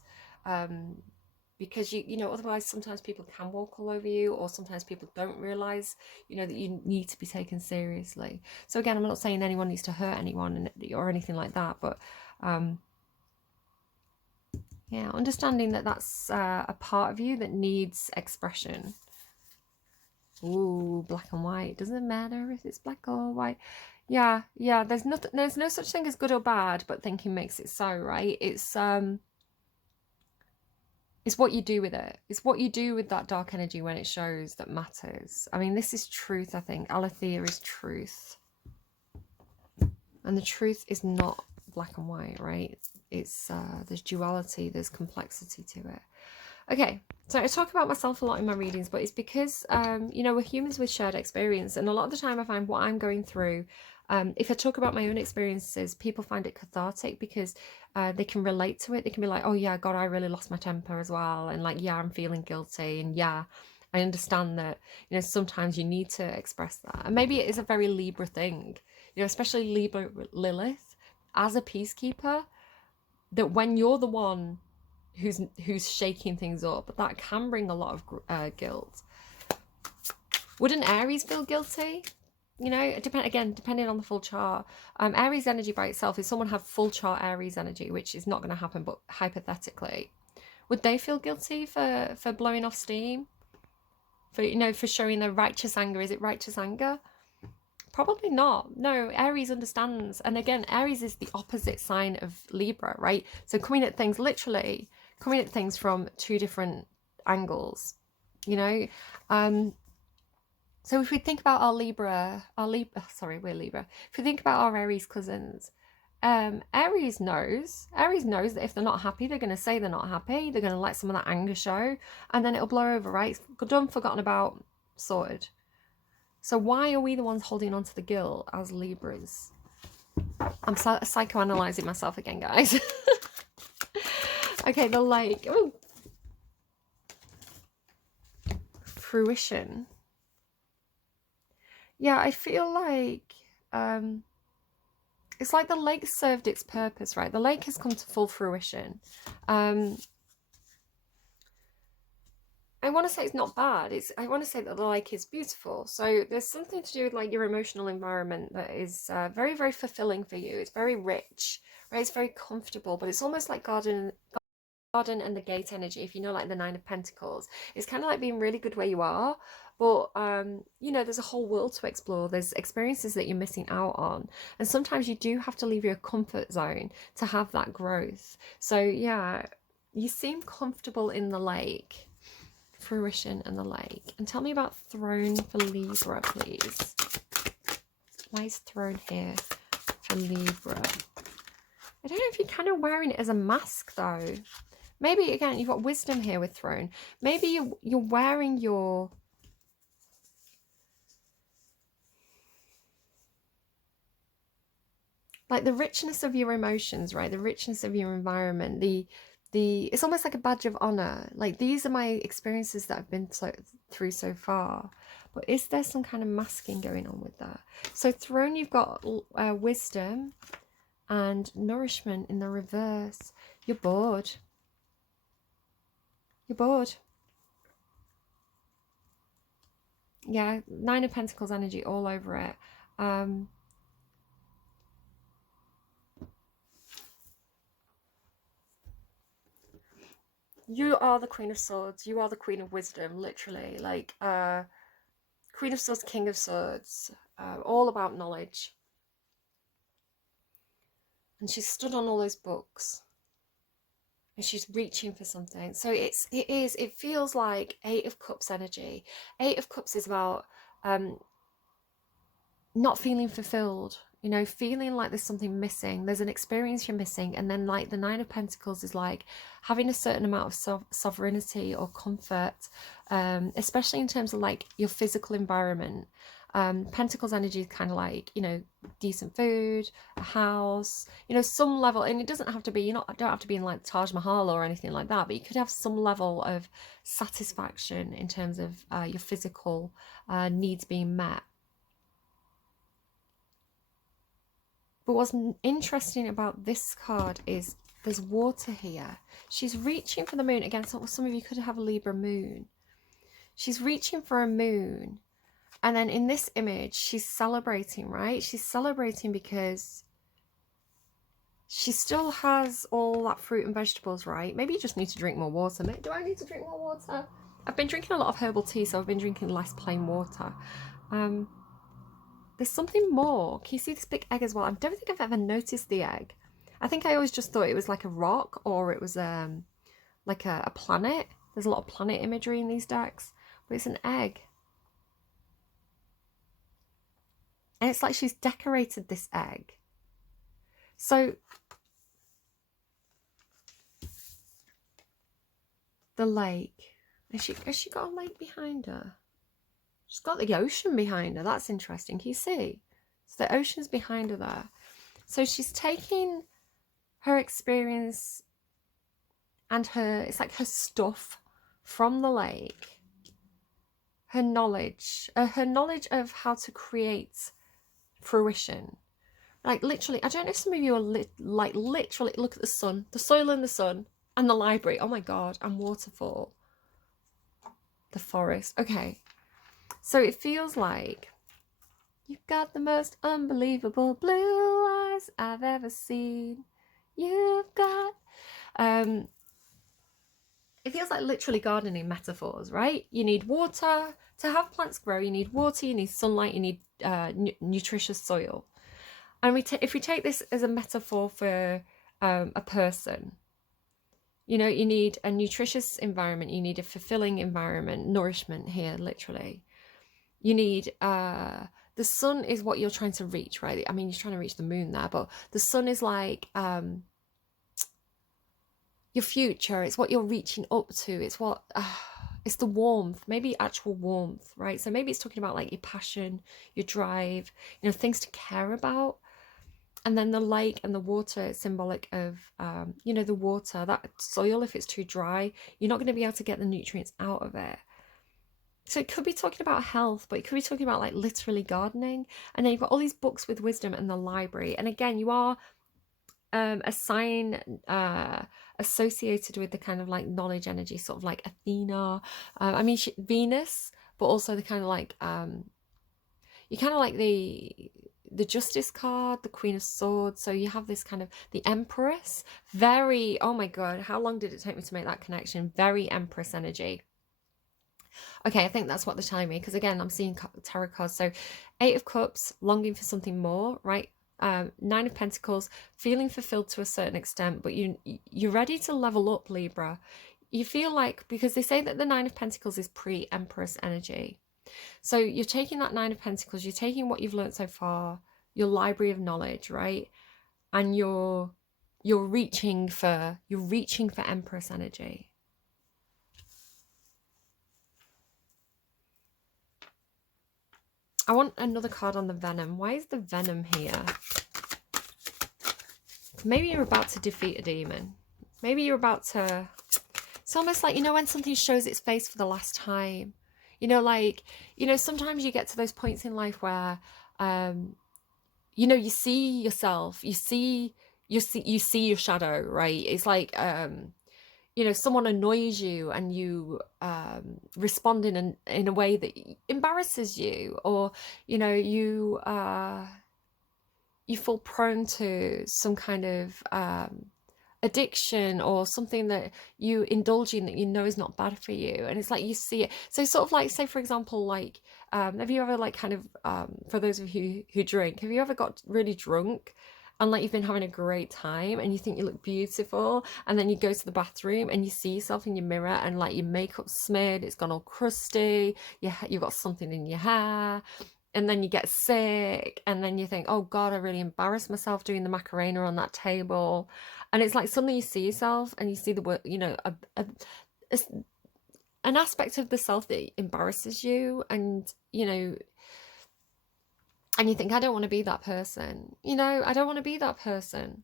because you know, otherwise sometimes people can walk all over you, or sometimes people don't realize, you know, that you need to be taken seriously. So again, I'm not saying anyone needs to hurt anyone or anything like that, but yeah, understanding that that's a part of you that needs expression. Ooh, black and white. Doesn't matter if it's black or white. Yeah, there's no such thing as good or bad, but thinking makes it so, right? It's what you do with it. It's what you do with that dark energy when it shows that matters. I mean, this is truth, I think. Alethea is truth. And the truth is not black and white, right? It's there's duality, there's complexity to it. Okay, so I talk about myself a lot in my readings, but it's because, you know, we're humans with shared experience. And a lot of the time I find what I'm going through, if I talk about my own experiences, people find it cathartic, because they can relate to it. They can be like, oh yeah, God, I really lost my temper as well. And like, yeah, I'm feeling guilty. And yeah, I understand that, you know, sometimes you need to express that. And maybe it is a very Libra thing, you know, especially Libra Lilith, as a peacekeeper, that when you're the one who's shaking things up, that can bring a lot of guilt. Wouldn't Aries feel guilty? You know, depending on the full chart. Aries energy by itself, if someone had full chart Aries energy, which is not going to happen, but hypothetically, would they feel guilty for blowing off steam? For, you know, for showing their righteous anger? Is it righteous anger? Probably not. No, Aries understands. And again, Aries is the opposite sign of Libra, right? So coming at things from two different angles, you know. So if we think about we're Libra. If we think about our Aries cousins, Aries knows that if they're not happy, they're going to say they're not happy. They're going to let some of that anger show, and then it'll blow over, right? It's done, forgotten about, sorted. So why are we the ones holding on to the guilt as Libras? I'm psychoanalyzing myself again, guys. Okay, the lake. Oh, fruition. Yeah, I feel like it's like the lake served its purpose, right? The lake has come to full fruition. I want to say it's not bad. I want to say that the lake is beautiful. So there's something to do with like your emotional environment that is very, very fulfilling for you. It's very rich, right? It's very comfortable, but it's almost like garden and the gate energy. If you know, like the Nine of Pentacles, it's kind of like being really good where you are, but you know, there's a whole world to explore. There's experiences that you're missing out on, and sometimes you do have to leave your comfort zone to have that growth. So yeah, you seem comfortable in the lake. Fruition and the lake. And tell me about throne for Libra, please. Why is throne here for Libra? I don't know if you're kind of wearing it as a mask though. Maybe again you've got wisdom here with throne. Maybe you're wearing your like the richness of your emotions, right? The richness of your environment, it's almost like a badge of honor. Like these are my experiences that I've been through so far. But is there some kind of masking going on with that? So throne, you've got wisdom and nourishment in the reverse. You're bored. You're bored. Yeah, Nine of Pentacles energy all over it. You are the Queen of Swords. You are the Queen of Wisdom, literally. Like, Queen of Swords, King of Swords. All about knowledge. And she's stood on all those books. And she's reaching for something. So it feels like Eight of Cups energy. Eight of Cups is about not feeling fulfilled. You know, feeling like there's something missing. There's an experience you're missing. And then like the Nine of Pentacles is like having a certain amount of sovereignty or comfort, especially in terms of like your physical environment. Pentacles energy is kind of like, you know, decent food, a house, you know, some level, and it doesn't have to be, you don't have to be in like Taj Mahal or anything like that, but you could have some level of satisfaction in terms of your physical needs being met. But what's interesting about this card is there's water here. She's reaching for the moon. Again, some of you could have a Libra moon. She's reaching for a moon. And then in this image, she's celebrating, right? She's celebrating because she still has all that fruit and vegetables, right? Maybe you just need to drink more water. Do I need to drink more water? I've been drinking a lot of herbal tea, so I've been drinking less plain water. There's something more. Can you see this big egg as well? I don't think I've ever noticed the egg. I think I always just thought it was like a rock or it was like a planet. There's a lot of planet imagery in these decks, but it's an egg. And it's like she's decorated this egg. So the lake. Has she got a lake behind her? She's got the ocean behind her. That's interesting. Can you see? So the ocean's behind her there. So she's taking her experience and it's like her stuff from the lake. Her knowledge of how to create fruition. Like literally, I don't know if some of you are like literally look at the sun, the soil and the sun, and the library. Oh my God, and waterfall. The forest. Okay. So it feels like you've got the most unbelievable blue eyes I've ever seen. You've got it feels like literally gardening metaphors, right? You need water to have plants grow. You need water, you need sunlight, you need nutritious soil. And if we take this as a metaphor for a person, you know, you need a nutritious environment, you need a fulfilling environment, nourishment here, literally. You need the sun is what you're trying to reach, right? I mean, you're trying to reach the moon there, but the sun is like your future. It's what you're reaching up to. It's what it's the warmth, maybe actual warmth, right? So maybe it's talking about like your passion, your drive, you know, things to care about. And then the lake and the water is symbolic of, you know, the water, that soil, if it's too dry, you're not going to be able to get the nutrients out of it. So it could be talking about health, but it could be talking about like literally gardening. And then you've got all these books with wisdom in the library. And again, you are a sign associated with the kind of like knowledge energy, sort of like Athena. I mean, Venus, but also the kind of like, you kind of like the Justice card, the Queen of Swords. So you have this kind of the Empress, very, oh my God, how long did it take me to make that connection? Very Empress energy. Okay, I think that's what they're telling me, because again, I'm seeing tarot cards. So 8 of Cups, longing for something more, right? 9 of Pentacles, feeling fulfilled to a certain extent, but you're ready to level up, Libra. You feel like, because they say that the 9 of Pentacles is pre-Empress energy. So you're taking that 9 of Pentacles, you're taking what you've learned so far, your library of knowledge, right? And you're reaching for Empress energy. I want another card on the Venom. Why is the Venom here? Maybe you're about to defeat a demon. Maybe you're about to... It's almost like, you know, when something shows its face for the last time. You know, like, you know, sometimes you get to those points in life where, you know, you see yourself, you see your shadow, right? It's like, you know, someone annoys you and you respond in a way that embarrasses you, or, you know, you fall prone to some kind of addiction or something that you indulge in that you know is not bad for you, and it's like you see it. So sort of like, say for example, like have you ever like kind of for those of you who drink, have you ever got really drunk and like you've been having a great time and you think you look beautiful, and then you go to the bathroom and you see yourself in your mirror and like your makeup's smeared, it's gone all crusty, you've got something in your hair, and then you get sick, and then you think, oh God, I really embarrassed myself doing the Macarena on that table. And it's like suddenly you see yourself and you see the word, you know, an aspect of the self that embarrasses you, and, you know, and you think, I don't want to be that person. You know, I don't want to be that person.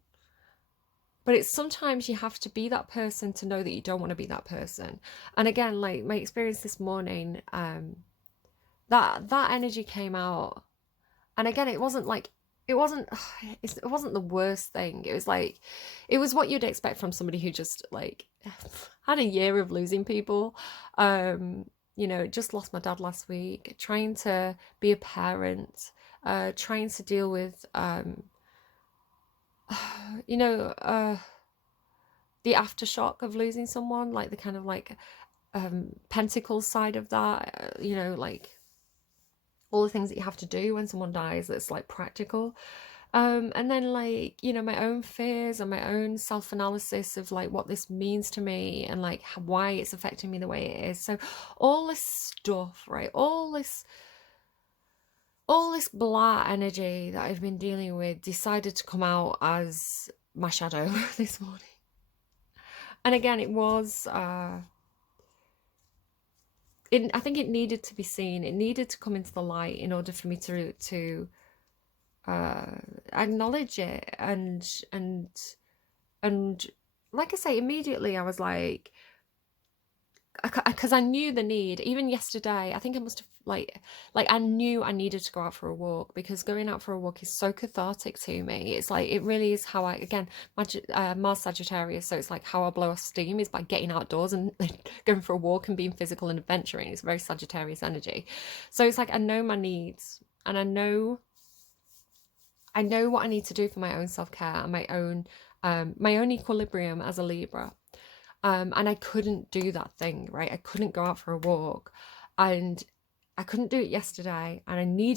But it's sometimes you have to be that person to know that you don't want to be that person. And again, like my experience this morning, that energy came out, and again, it wasn't the worst thing. It was like, it was what you'd expect from somebody who just like had a year of losing people. You know, just lost my dad last week, trying to be a parent, trying to deal with you know, the aftershock of losing someone, like the kind of like Pentacles side of that, you know, like all the things that you have to do when someone dies that's like practical. And then like, you know, my own fears and my own self-analysis of like what this means to me and like why it's affecting me the way it is. So all this stuff, right, all this blah energy that I've been dealing with decided to come out as my shadow this morning. And again, it was I think it needed to be seen. It needed to come into the light in order for me to acknowledge it. And like I say, immediately I was like, because I knew the need. Even yesterday, I think I must have like I knew I needed to go out for a walk, because going out for a walk is so cathartic to me. It's like, it really is how I, again, Mars Sagittarius, so it's like how I blow off steam is by getting outdoors and going for a walk and being physical and adventuring. It's very Sagittarius energy. So it's like I know my needs, and I know what I need to do for my own self-care and my own equilibrium as a Libra. And I couldn't do that thing, right? I couldn't go out for a walk, and I couldn't do it yesterday, and I knew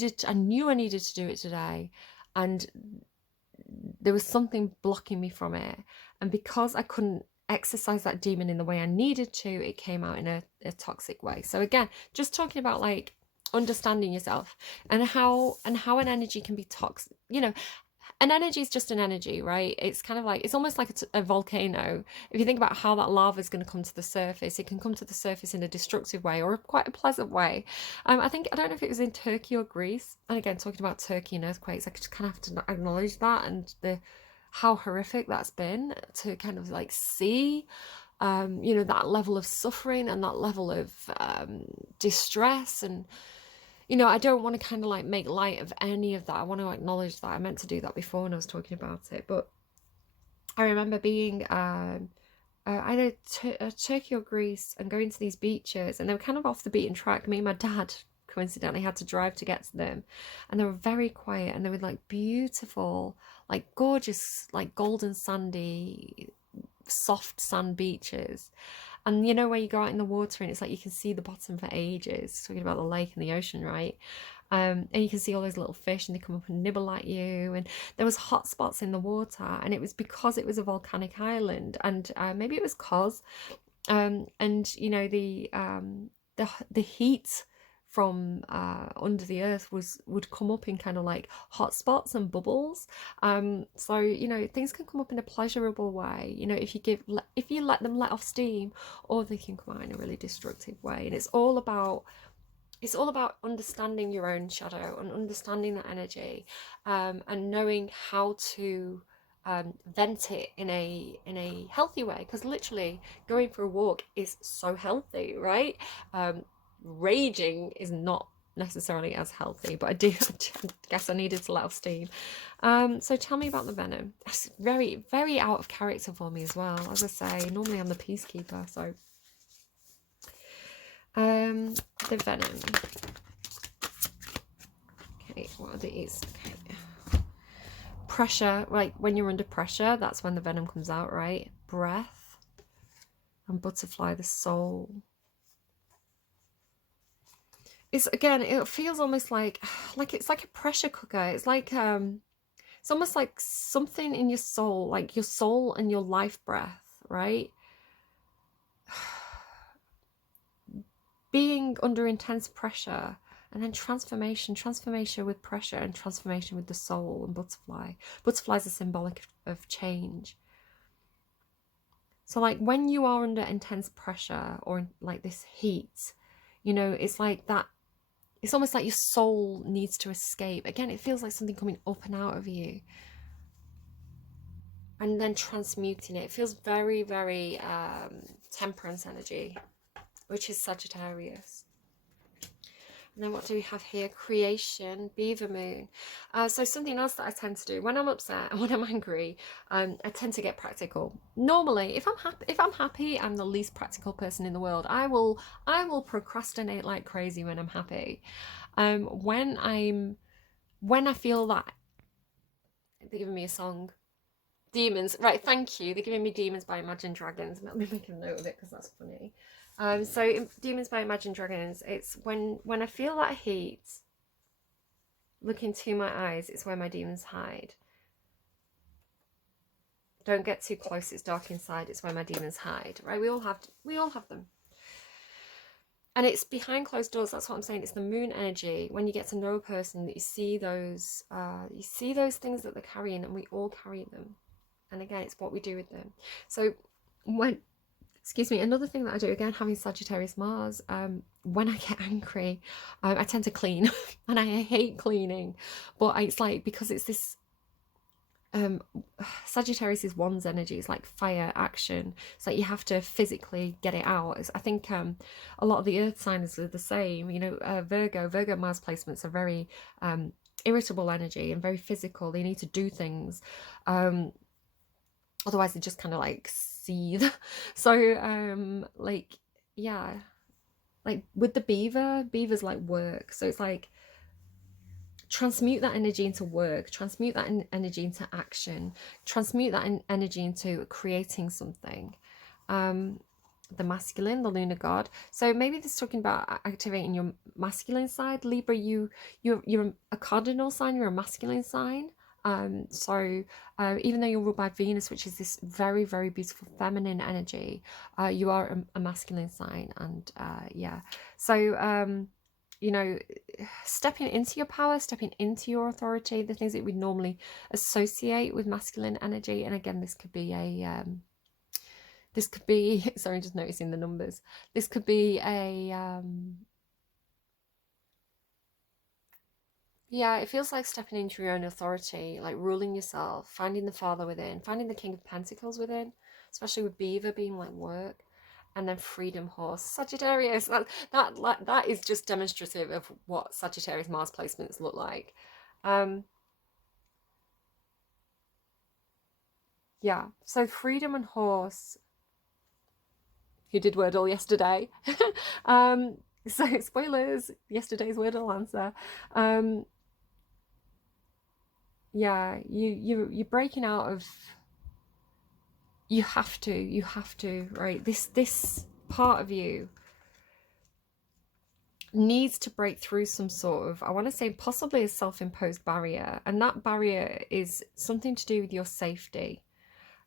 I needed to do it today, and there was something blocking me from it. And because I couldn't exercise that demon in the way I needed to, it came out in a toxic way. So again, just talking about like understanding yourself and how an energy can be toxic, you know, an energy is just an energy, right? It's kind of like, it's almost like a volcano. If you think about how that lava is going to come to the surface, it can come to the surface in a destructive way or quite a pleasant way. I think, I don't know if it was in Turkey or Greece. And again, talking about Turkey and earthquakes, I just kind of have to acknowledge that and how horrific that's been to kind of like see, you know, that level of suffering and that level of distress. And you know, I don't want to kind of like make light of any of that. I want to acknowledge that. I meant to do that before when I was talking about it. But I remember being either Turkey or Greece and going to these beaches, and they were kind of off the beaten track. Me and my dad coincidentally had to drive to get to them, and they were very quiet, and they were like beautiful, like gorgeous, like golden sandy, soft sand beaches. And you know, where you go out in the water and it's like you can see the bottom for ages, talking about the lake and the ocean, right? And you can see all those little fish and they come up and nibble at you. And there was hot spots in the water, and it was because it was a volcanic island, and maybe it was cause, and you know, the heat from under the earth would come up in kind of like hot spots and bubbles. So you know, things can come up in a pleasurable way, you know, if you let them let off steam, or they can come out in a really destructive way. And it's all about understanding your own shadow and understanding that energy, and knowing how to vent it in a healthy way, because literally going for a walk is so healthy, right? Raging is not necessarily as healthy, but I guess I needed to let off steam. So tell me about the venom. That's very, very out of character for me as well. As I say, normally I'm the peacekeeper. So the venom. Okay, what are these? Okay. Pressure, like when you're under pressure, that's when the venom comes out, right? Breath and butterfly, the soul. It's, again, it feels almost like it's like a pressure cooker. It's like it's almost like something in your soul, like your soul and your life breath, right? Being under intense pressure, and then transformation with pressure, and transformation with the soul. And butterflies are symbolic of change. So like when you are under intense pressure or like this heat, you know, it's like that. It's almost like your soul needs to escape. Again, it feels like something coming up and out of you, and then transmuting it. It feels very, very temperance energy, which is Sagittarius. And then what do we have here? Creation, beaver moon. So something else that I tend to do when I'm upset and when I'm angry, I tend to get practical. Normally, if I'm happy, I'm the least practical person in the world. I will procrastinate like crazy when I'm happy. When I feel that, they're giving me a song. Demons, right? Thank you. They're giving me Demons by Imagine Dragons. Let me make a note of it because that's funny. So Demons by Imagine Dragons, it's when I feel that heat, look into my eyes, it's where my demons hide. Don't get too close, it's dark inside, it's where my demons hide, right? We all have them. And it's behind closed doors. That's what I'm saying. It's the moon energy. When you get to know a person, that you see those things that they're carrying, and we all carry them. And again, it's what we do with them. So excuse me, another thing that I do, again, having Sagittarius Mars, when I get angry, I tend to clean. And I hate cleaning. But it's like, because it's this, Sagittarius is one's energy. It's like fire, action. It's like you have to physically get it out. I think a lot of the earth signs are the same. You know, Virgo Mars placements are very irritable energy and very physical. They need to do things. Otherwise they just kind of like seethe. So like, yeah, like with the beaver's like work. So it's like, transmute that energy into work, transmute that energy into action, transmute that energy into creating something. The masculine, the lunar god. So maybe this is talking about activating your masculine side. Libra, you're a cardinal sign, you're a masculine sign. So even though you're ruled by Venus, which is this very, very beautiful feminine energy, you are a masculine sign. And yeah, so you know, stepping into your power, stepping into your authority, the things that we normally associate with masculine energy. And again, this could be a this could be, sorry, just noticing the numbers. This could be a yeah, it feels like stepping into your own authority, like ruling yourself, finding the Father within, finding the King of Pentacles within, especially with Beaver being like work, and then Freedom Horse, Sagittarius. That is just demonstrative of what Sagittarius Mars placements look like. Yeah, so Freedom and Horse, who did Wordle yesterday. So spoilers, yesterday's Wordle answer. Yeah, you're breaking out of, you have to, right? This part of you needs to break through some sort of, I want to say possibly a self-imposed barrier, and that barrier is something to do with your safety.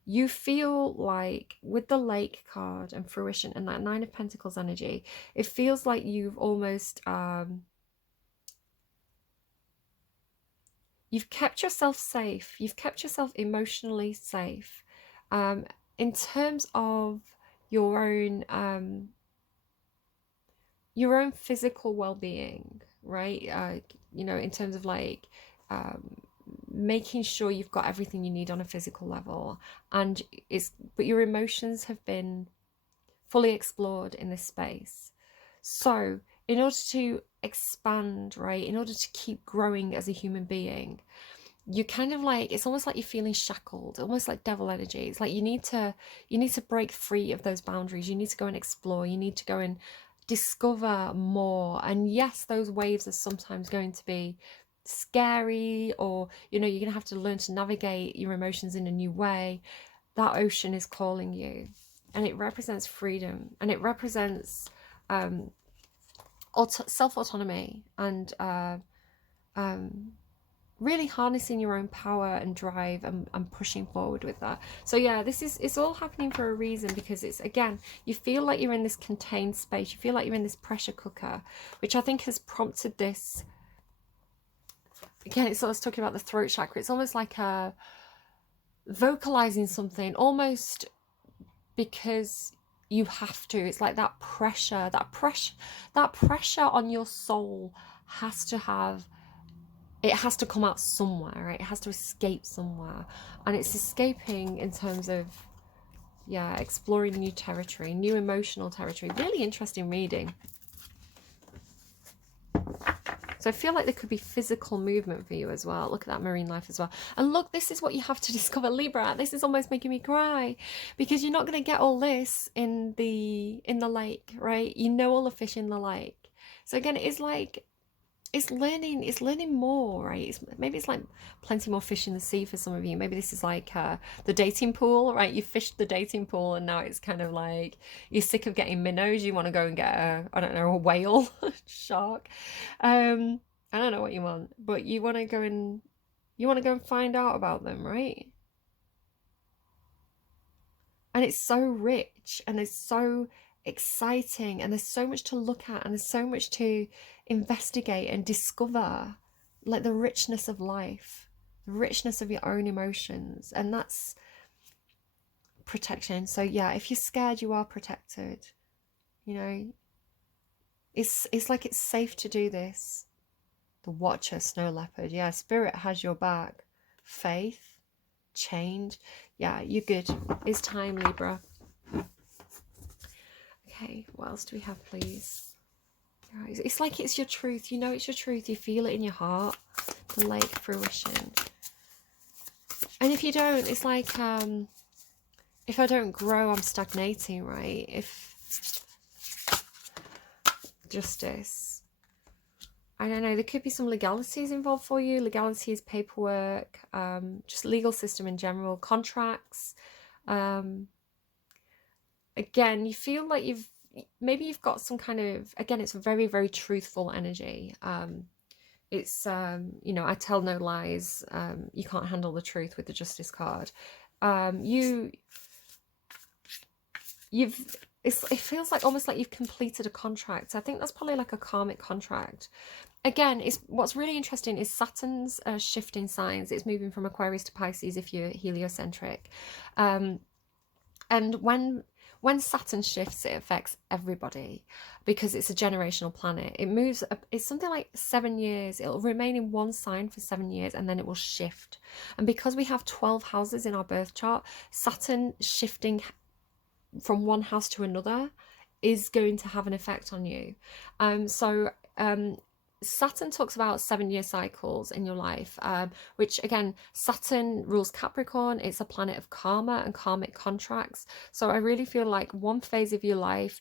You feel like with the Lake card and fruition and that Nine of Pentacles energy, it feels like you've almost you've kept yourself safe. You've kept yourself emotionally safe. In terms of your own physical well-being, right? You know, in terms of like making sure you've got everything you need on a physical level, and but your emotions have been fully explored in this space. So in order to expand, right, in order to keep growing as a human being, you kind of like, it's almost like you're feeling shackled, almost like devil energy. It's like you need to break free of those boundaries. You need to go and explore. You need to go and discover more. And yes, those waves are sometimes going to be scary, or you know, you're gonna have to learn to navigate your emotions in a new way. That ocean is calling you, and it represents freedom, and it represents self-autonomy, and really harnessing your own power and drive, and pushing forward with that. So yeah, it's all happening for a reason, because it's, again, you feel like you're in this contained space, you feel like you're in this pressure cooker, which I think has prompted this. Again, it's sort of talking about the throat chakra. It's almost like a vocalizing something, almost because you have to. It's like that pressure on your soul has to come out somewhere, right? It has to escape somewhere, and it's escaping in terms of, yeah, exploring new territory, new emotional territory. Really interesting reading. So I feel like there could be physical movement for you as well. Look at that marine life as well. And look, this is what you have to discover, Libra. This is almost making me cry, because you're not going to get all this in the lake, right? You know all the fish in the lake. So again, it's like, it's learning more, right? Maybe it's like plenty more fish in the sea for some of you. Maybe this is like the dating pool, right? You fished the dating pool, and now it's kind of like you're sick of getting minnows. You want to go and get I don't know, a whale, shark. I don't know what you want, but you want to go and find out about them, right? And it's so rich, and it's so exciting, and there's so much to look at, and there's so much to investigate and discover, like the richness of life, the richness of your own emotions, and that's protection. So yeah, if you're scared, you are protected. You know, it's like it's safe to do this. The Watcher, Snow Leopard, yeah, Spirit has your back. Faith, change, yeah, you're good. It's time, Libra. Okay, what else do we have, please? It's like it's your truth. You know it's your truth. You feel it in your heart. The Lake, fruition. And if you don't, it's like, if I don't grow, I'm stagnating, right? If Justice. I don't know, there could be some legalities involved for you. Legalities, paperwork, just legal system in general, contracts. Again, you feel like you've got some kind of, again, it's a very, very truthful energy. It's, you know, I tell no lies. You can't handle the truth with the Justice card. You've it feels like almost like you've completed a contract. I think that's probably like a karmic contract. Again, what's really interesting is Saturn's shifting signs. It's moving from Aquarius to Pisces if you're heliocentric. And when Saturn shifts, it affects everybody because it's a generational planet. It moves, it's something like 7 years. It'll remain in one sign for 7 years and then it will shift. And because we have 12 houses in our birth chart, Saturn shifting from one house to another is going to have an effect on you. Saturn talks about 7-year cycles in your life, which again, Saturn rules Capricorn. It's a planet of karma and karmic contracts. So I really feel like one phase of your life,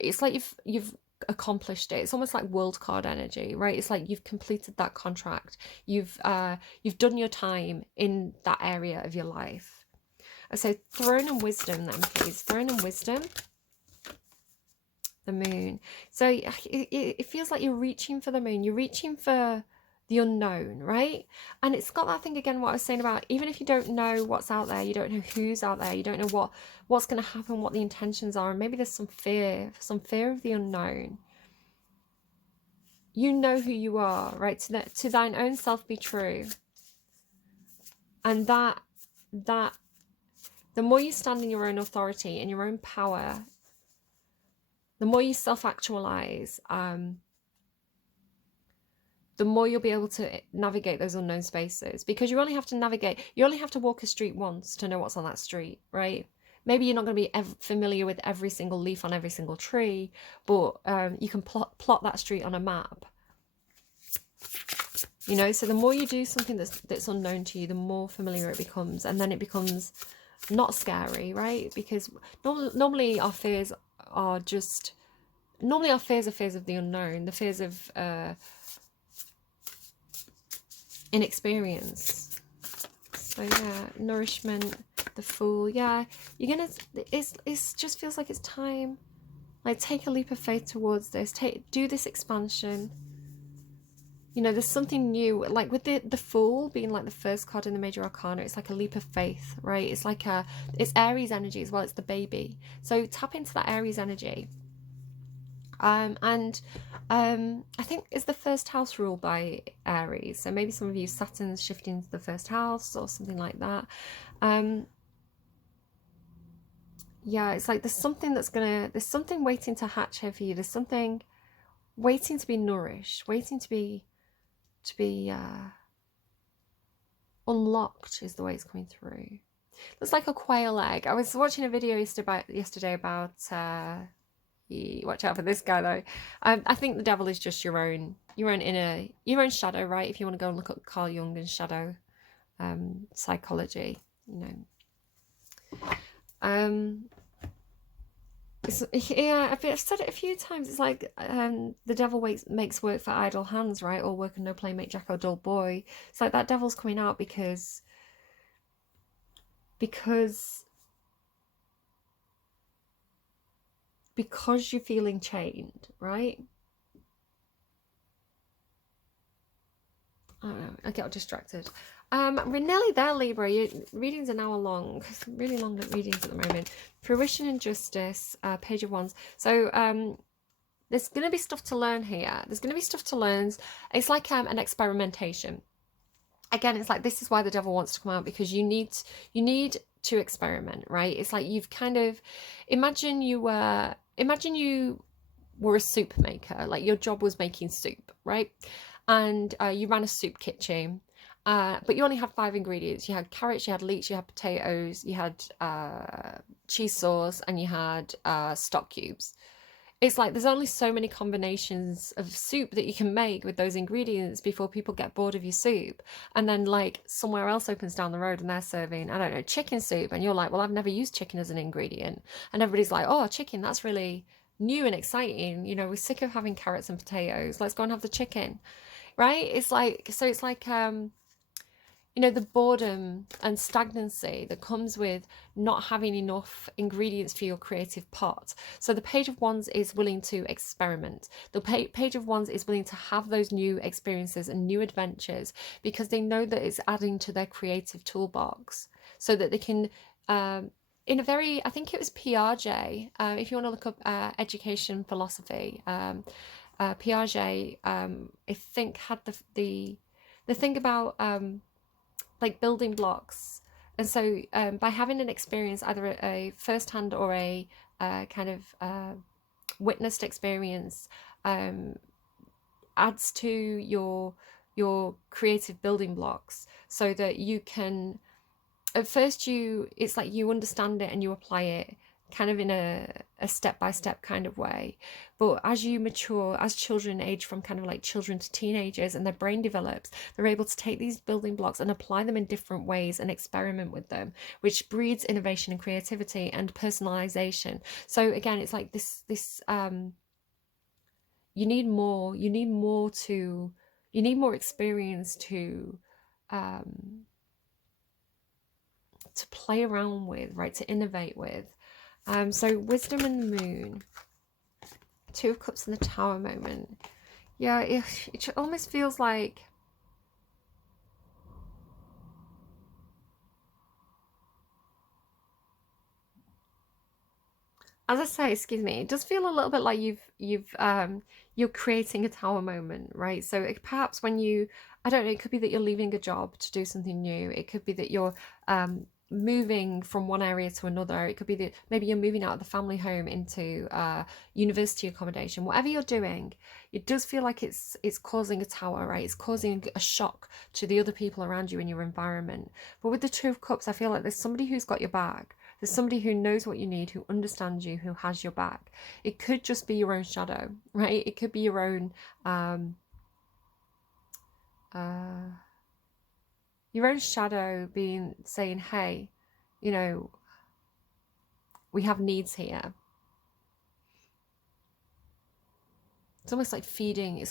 it's like you've accomplished it. It's almost like world card energy, right? It's like you've completed that contract. You've done your time in that area of your life. So throne and wisdom then, please. Throne and wisdom. The moon. So it feels like you're reaching for the moon. You're reaching for the unknown, right? And it's got that thing again, what I was saying about, even if you don't know what's out there, you don't know who's out there, you don't know what's going to happen, what the intentions are, and maybe there's some fear of the unknown. You know who you are, right? To thine own self be true. And that the more you stand in your own authority and your own power, the more you self-actualize, the more you'll be able to navigate those unknown spaces, because you only have to walk a street once to know what's on that street, right? Maybe you're not going to be familiar with every single leaf on every single tree, but you can plot that street on a map. You know, so the more you do something that's unknown to you, the more familiar it becomes, and then it becomes not scary, right? Because normally our fears are fears of the unknown, the fears of inexperience. So yeah, nourishment, the Fool. Yeah, you're gonna. It's just feels like it's time. Like, take a leap of faith towards this. Do this expansion. You know, there's something new. Like with the Fool being like the first card in the major arcana, it's like a leap of faith, right? It's like it's Aries energy as well. It's the baby. So tap into that Aries energy. I think it's the first house ruled by Aries, so maybe some of you, Saturn's shifting to the first house or something like that. Yeah, it's like there's something waiting to hatch here for you. There's something waiting to be nourished, waiting to be unlocked is the way it's coming through. Looks like a quail egg. I was watching a video yesterday about watch out for this guy though. I think the devil is just your own shadow, right? If you want to go and look at Carl Jung and shadow psychology, you know. Yeah, I've said it a few times. It's like the devil makes work for idle hands, right? Or work and no play make Jack a dull boy. It's like that devil's coming out because you're feeling chained, right? I don't know, I get distracted. We're nearly there, Libra. Your readings are an hour long. Really long readings at the moment. Fruition and Justice, Page of Wands. So there's going to be stuff to learn here. There's going to be stuff to learn. It's like an experimentation. Again, it's like, this is why the devil wants to come out, because you need to experiment, right? It's like you've kind of, imagine you were a soup maker. Like, your job was making soup, right? And you ran a soup kitchen, but you only had 5 ingredients. You had carrots, you had leeks, you had potatoes, you had cheese sauce, and you had stock cubes. It's like there's only so many combinations of soup that you can make with those ingredients before people get bored of your soup. And then like somewhere else opens down the road and they're serving, I don't know, chicken soup. And you're like, well, I've never used chicken as an ingredient. And everybody's like, oh, chicken, that's really new and exciting. You know, we're sick of having carrots and potatoes. Let's go and have the chicken, right? It's like, so it's like, you know, the boredom and stagnancy that comes with not having enough ingredients for your creative pot. So the Page of Wands is willing to experiment. The Page of Wands is willing to have those new experiences and new adventures because they know that it's adding to their creative toolbox, so that they can in a very, I think it was Piaget, if you want to look up education philosophy, Piaget, I think had the thing about like building blocks. And so by having an experience, either a first-hand or a kind of witnessed experience, adds to your creative building blocks, so that you can, at first it's like you understand it and you apply it kind of in a step-by-step kind of way. But as you mature, as children age from kind of like children to teenagers and their brain develops, they're able to take these building blocks and apply them in different ways and experiment with them, which breeds innovation and creativity and personalization. So again, it's like this you need more experience to play around with, right, to innovate with. So wisdom and the moon, Two of Cups and the Tower moment. Yeah, it almost feels like, as I say, excuse me, it does feel a little bit like you're creating a tower moment, right? So perhaps when you, I don't know, it could be that you're leaving a job to do something new. It could be that you're moving from one area to another. It could be that maybe you're moving out of the family home into university accommodation. Whatever you're doing, it does feel like it's causing a tower, right? It's causing a shock to the other people around you in your environment. But with the Two of Cups, I feel like there's somebody who's got your back. There's somebody who knows what you need, who understands you, who has your back. It could just be your own shadow, right? It could be your own shadow saying, hey, you know, we have needs here. It's almost like feeding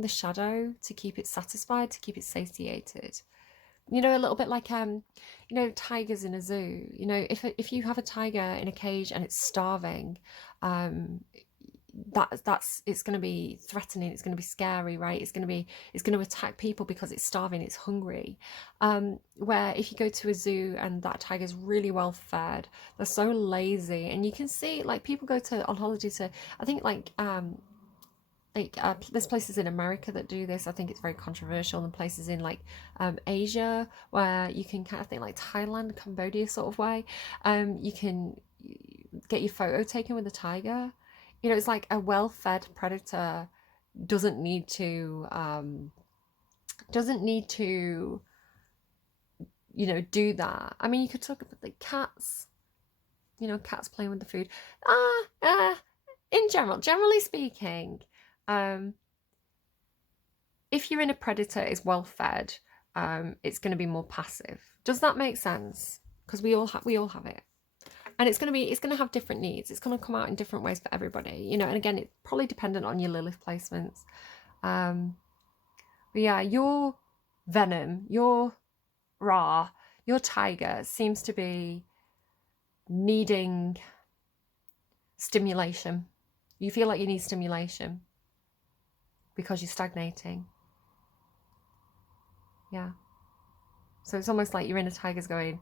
the shadow to keep it satisfied, to keep it satiated. You know, a little bit like tigers in a zoo. You know, if you have a tiger in a cage and it's starving, it's going to be threatening, it's going to be scary, right? It's going to attack people because it's starving, it's hungry. Where if you go to a zoo and that tiger's really well fed, they're so lazy, and you can see, like, people go on holiday to, I think, there's places in America that do this. I think it's very controversial, and places in like Asia where you can kind of think like Thailand, Cambodia sort of way. You can get your photo taken with a tiger. You know, it's like a well-fed predator doesn't need to do that. I mean, you could talk about the cats. You know, cats playing with the food. Generally speaking, if you're in a predator is well fed, it's going to be more passive. Does that make sense? Because we all have it, and it's going to have different needs. It's going to come out in different ways for everybody, you know. And again, it's probably dependent on your Lilith placements. But yeah, your venom, your tiger seems to be needing stimulation. You feel like you need stimulation because you're stagnating. Yeah. So it's almost like your inner tiger's going,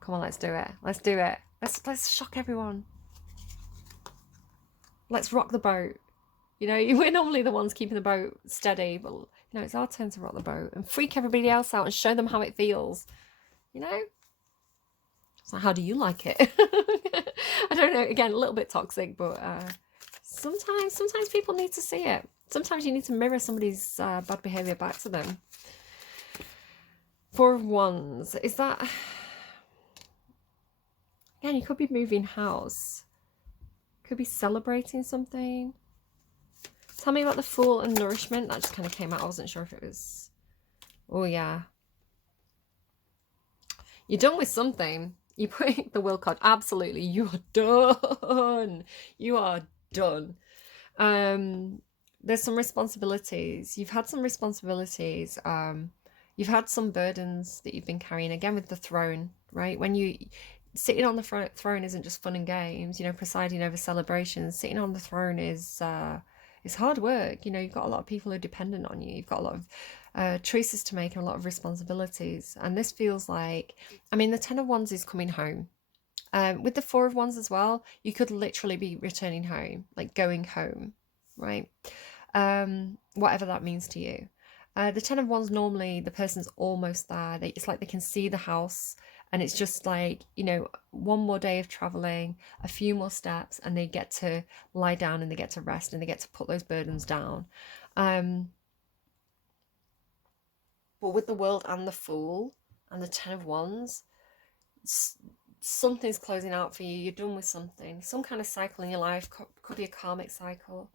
come on, let's do it. Let's do it. Let's shock everyone. Let's rock the boat. You know, we're normally the ones keeping the boat steady, but you know, it's our turn to rock the boat and freak everybody else out and show them how it feels. You know? So how do you like it? I don't know, again, a little bit toxic, but sometimes people need to see it. Sometimes you need to mirror somebody's bad behavior back to them. Four of Wands. Is that... Again, you could be moving house. Could be celebrating something. Tell me about the Fool and Nourishment. That just kind of came out. I wasn't sure if it was... Oh, yeah. You're done with something. You put the Will card. Absolutely. You are done. You are done. There's some responsibilities. You've had some responsibilities. You've had some burdens that you've been carrying, again with the throne, right? When you sitting on the throne isn't just fun and games, you know, presiding over celebrations. Sitting on the throne is hard work. You know, you've got a lot of people who are dependent on you. You've got a lot of choices to make and a lot of responsibilities. And this feels like, I mean, the Ten of Wands is coming home. With the Four of Wands as well, you could literally be returning home, like going home, right? Whatever that means to you. The Ten of Wands, normally the person's almost there. It's like they can see the house, and it's just like, you know, one more day of traveling, a few more steps, and they get to lie down and they get to rest and they get to put those burdens down. But with the World and the Fool and the Ten of Wands, something's closing out for you. You're done with something. Some kind of cycle in your life. Could be a karmic cycle.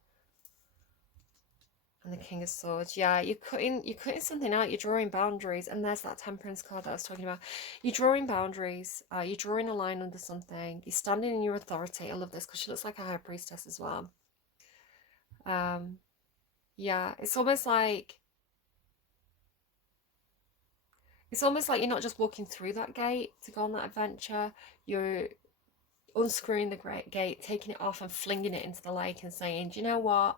And the King of Swords. Yeah, you're cutting something out. You're drawing boundaries. And there's that Temperance card that I was talking about. You're drawing boundaries. You're drawing a line under something. You're standing in your authority. I love this because she looks like a high priestess as well. Yeah, it's almost like you're not just walking through that gate to go on that adventure. You're unscrewing the gate, taking it off and flinging it into the lake and saying, do you know what?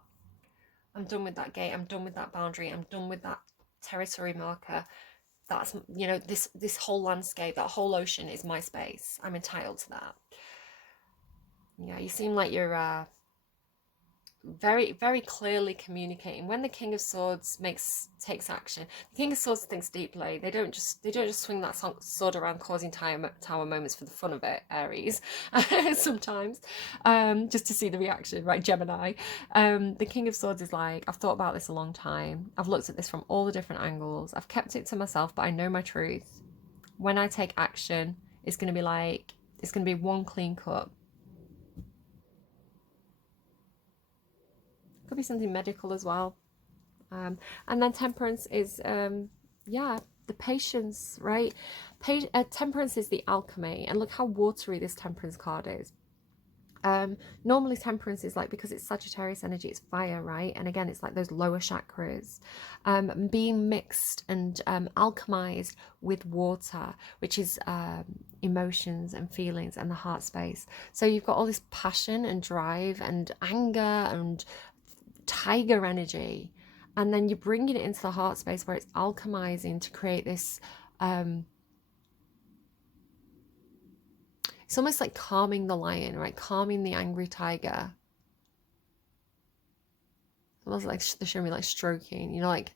I'm done with that gate. I'm done with that boundary. I'm done with that territory marker. That's, you know, this whole landscape, that whole ocean is my space. I'm entitled to that. Yeah, you seem like you're very, very clearly communicating. When the King of Swords takes action, the King of Swords thinks deeply. They don't just swing that sword around causing tower moments for the fun of it, Aries. Sometimes, just to see the reaction, right? Gemini. The King of Swords is like, I've thought about this a long time. I've looked at this from all the different angles. I've kept it to myself, but I know my truth. When I take action, it's going to be one clean cut. Could be something medical as well. And then Temperance is, yeah, the patience, right? Temperance is the alchemy. And look how watery this Temperance card is. Normally Temperance is like, because it's Sagittarius energy, it's fire, right? And again, it's like those lower chakras being mixed and alchemized with water, which is emotions and feelings and the heart space. So you've got all this passion and drive and anger and tiger energy, and then you're bringing it into the heart space where it's alchemizing to create this it's almost like calming the lion, right? Calming the angry tiger. Almost like they're showing me like stroking, you know, like,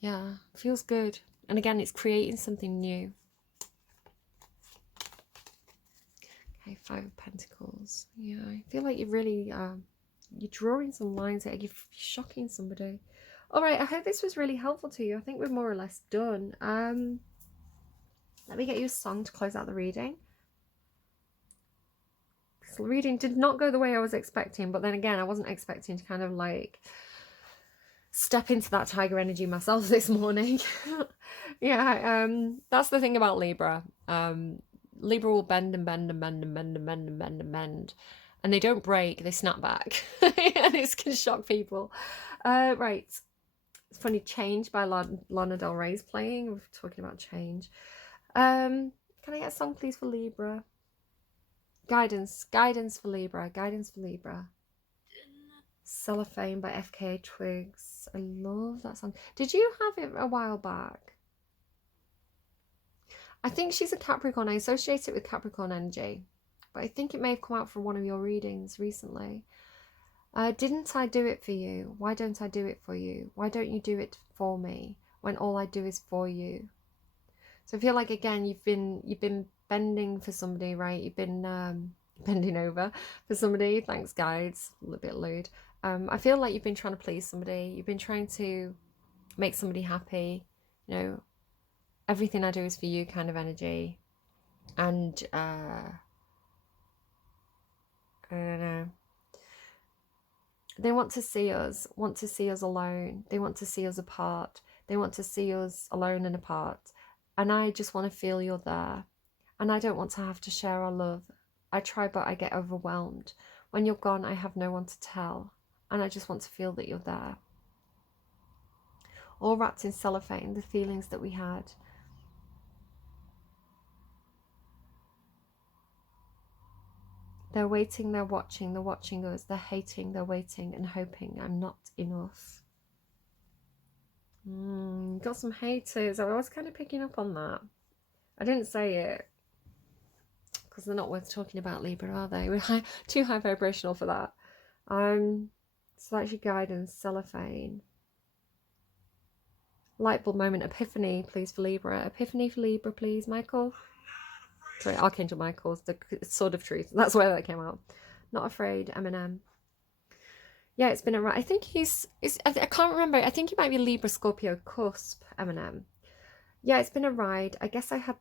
yeah, feels good. And again, it's creating something new. Okay, Five of Pentacles. Yeah, I feel like you're really you're drawing some lines here. You're shocking somebody. All right, I hope this was really helpful to you. I think we're more or less done. Let me get you a song to close out the reading. This reading did not go the way I was expecting, but then again, I wasn't expecting to kind of like step into that tiger energy myself this morning. Yeah, that's the thing about Libra. Libra will bend and bend and bend and bend and bend and bend and bend, and they don't break, they snap back. And it can shock people. Right, it's funny. Change by Lana Del Rey's playing. We're talking about change. Can I get a song please for Libra? Guidance for Libra, guidance for Libra. Cellophane by FKA Twigs. I love that song. Did you have it a while back? I think she's a Capricorn. I associate it with Capricorn energy, but I think it may have come out for one of your readings recently. Didn't I do it for you? Why don't I do it for you? Why don't you do it for me when all I do is for you? So I feel like, again, you've been bending for somebody, right? You've been bending over for somebody. Thanks, guides. A little bit lewd. I feel like you've been trying to please somebody. You've been trying to make somebody happy. You know, everything I do is for you kind of energy. And I don't know. They want to see us alone. They want to see us apart. They want to see us alone and apart. And I just want to feel you're there. And I don't want to have to share our love. I try, but I get overwhelmed. When you're gone, I have no one to tell. And I just want to feel that you're there. All wrapped in cellophane, the feelings that we had. They're waiting, they're watching us, they're hating, they're waiting and hoping I'm not enough. Got some haters. I was kind of picking up on that. I didn't say it because they're not worth talking about, Libra, are they? We're too high vibrational for that. So that's your guidance, cellophane. Light bulb moment, epiphany, please, for Libra. Epiphany for Libra, please, Michael. Sorry, Archangel Michael's the sword of truth. That's where that came out. Not afraid, Eminem. Yeah, it's been a ride. I think I can't remember. I think he might be Libra, Scorpio, cusp, Eminem. Yeah, it's been a ride. I guess I had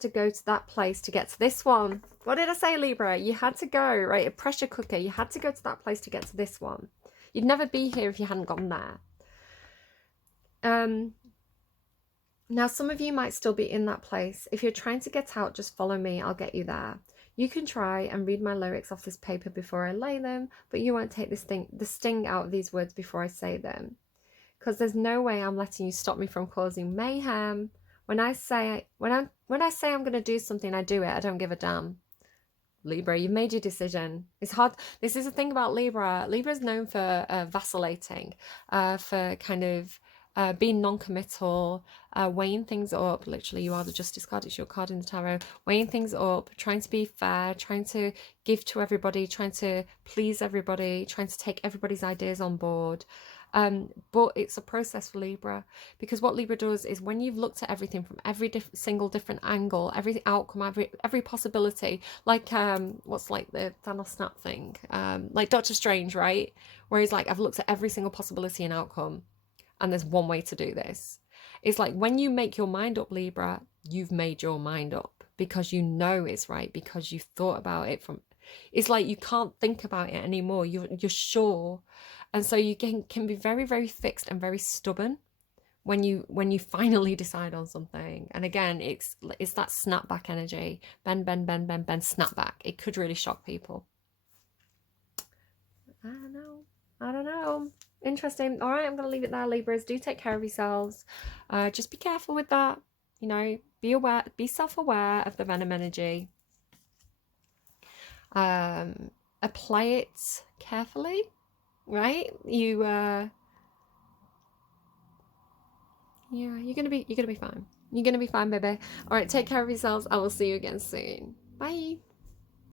to go to that place to get to this one. What did I say, Libra? You had to go, right? A pressure cooker. You had to go to that place to get to this one. You'd never be here if you hadn't gone there. Now, some of you might still be in that place. If you're trying to get out, just follow me. I'll get you there. You can try and read my lyrics off this paper before I lay them, but you won't take the sting out of these words before I say them. Because there's no way I'm letting you stop me from causing mayhem. When I say I'm going to do something, I do it. I don't give a damn. Libra, you've made your decision. It's hard. This is the thing about Libra. Libra is known for vacillating, for kind of being non-committal, weighing things up. Literally, you are the Justice card. It's your card in the tarot. Weighing things up, trying to be fair, trying to give to everybody, trying to please everybody, trying to take everybody's ideas on board. But it's a process for Libra, because what Libra does is when you've looked at everything from every single different angle, every outcome, every possibility, like what's like the Thanos snap thing, like Doctor Strange, right? Where he's like, I've looked at every single possibility and outcome, and there's one way to do this. It's like when you make your mind up, Libra, you've made your mind up because you know it's right, because you've thought about it from. It's like you can't think about it anymore. You're sure. And so you can be very, very fixed and very stubborn when you finally decide on something. And again, it's that snapback energy. Bend, bend, bend, bend, bend, snapback. It could really shock people. I don't know. Interesting. All right, I'm going to leave it there, Libras. Do take care of yourselves. Just be careful with that. You know, be aware, be self-aware of the venom energy. Apply it carefully. Right? Yeah, you're gonna be fine. You're gonna be fine, baby. All right, take care of yourselves. I will see you again soon. Bye.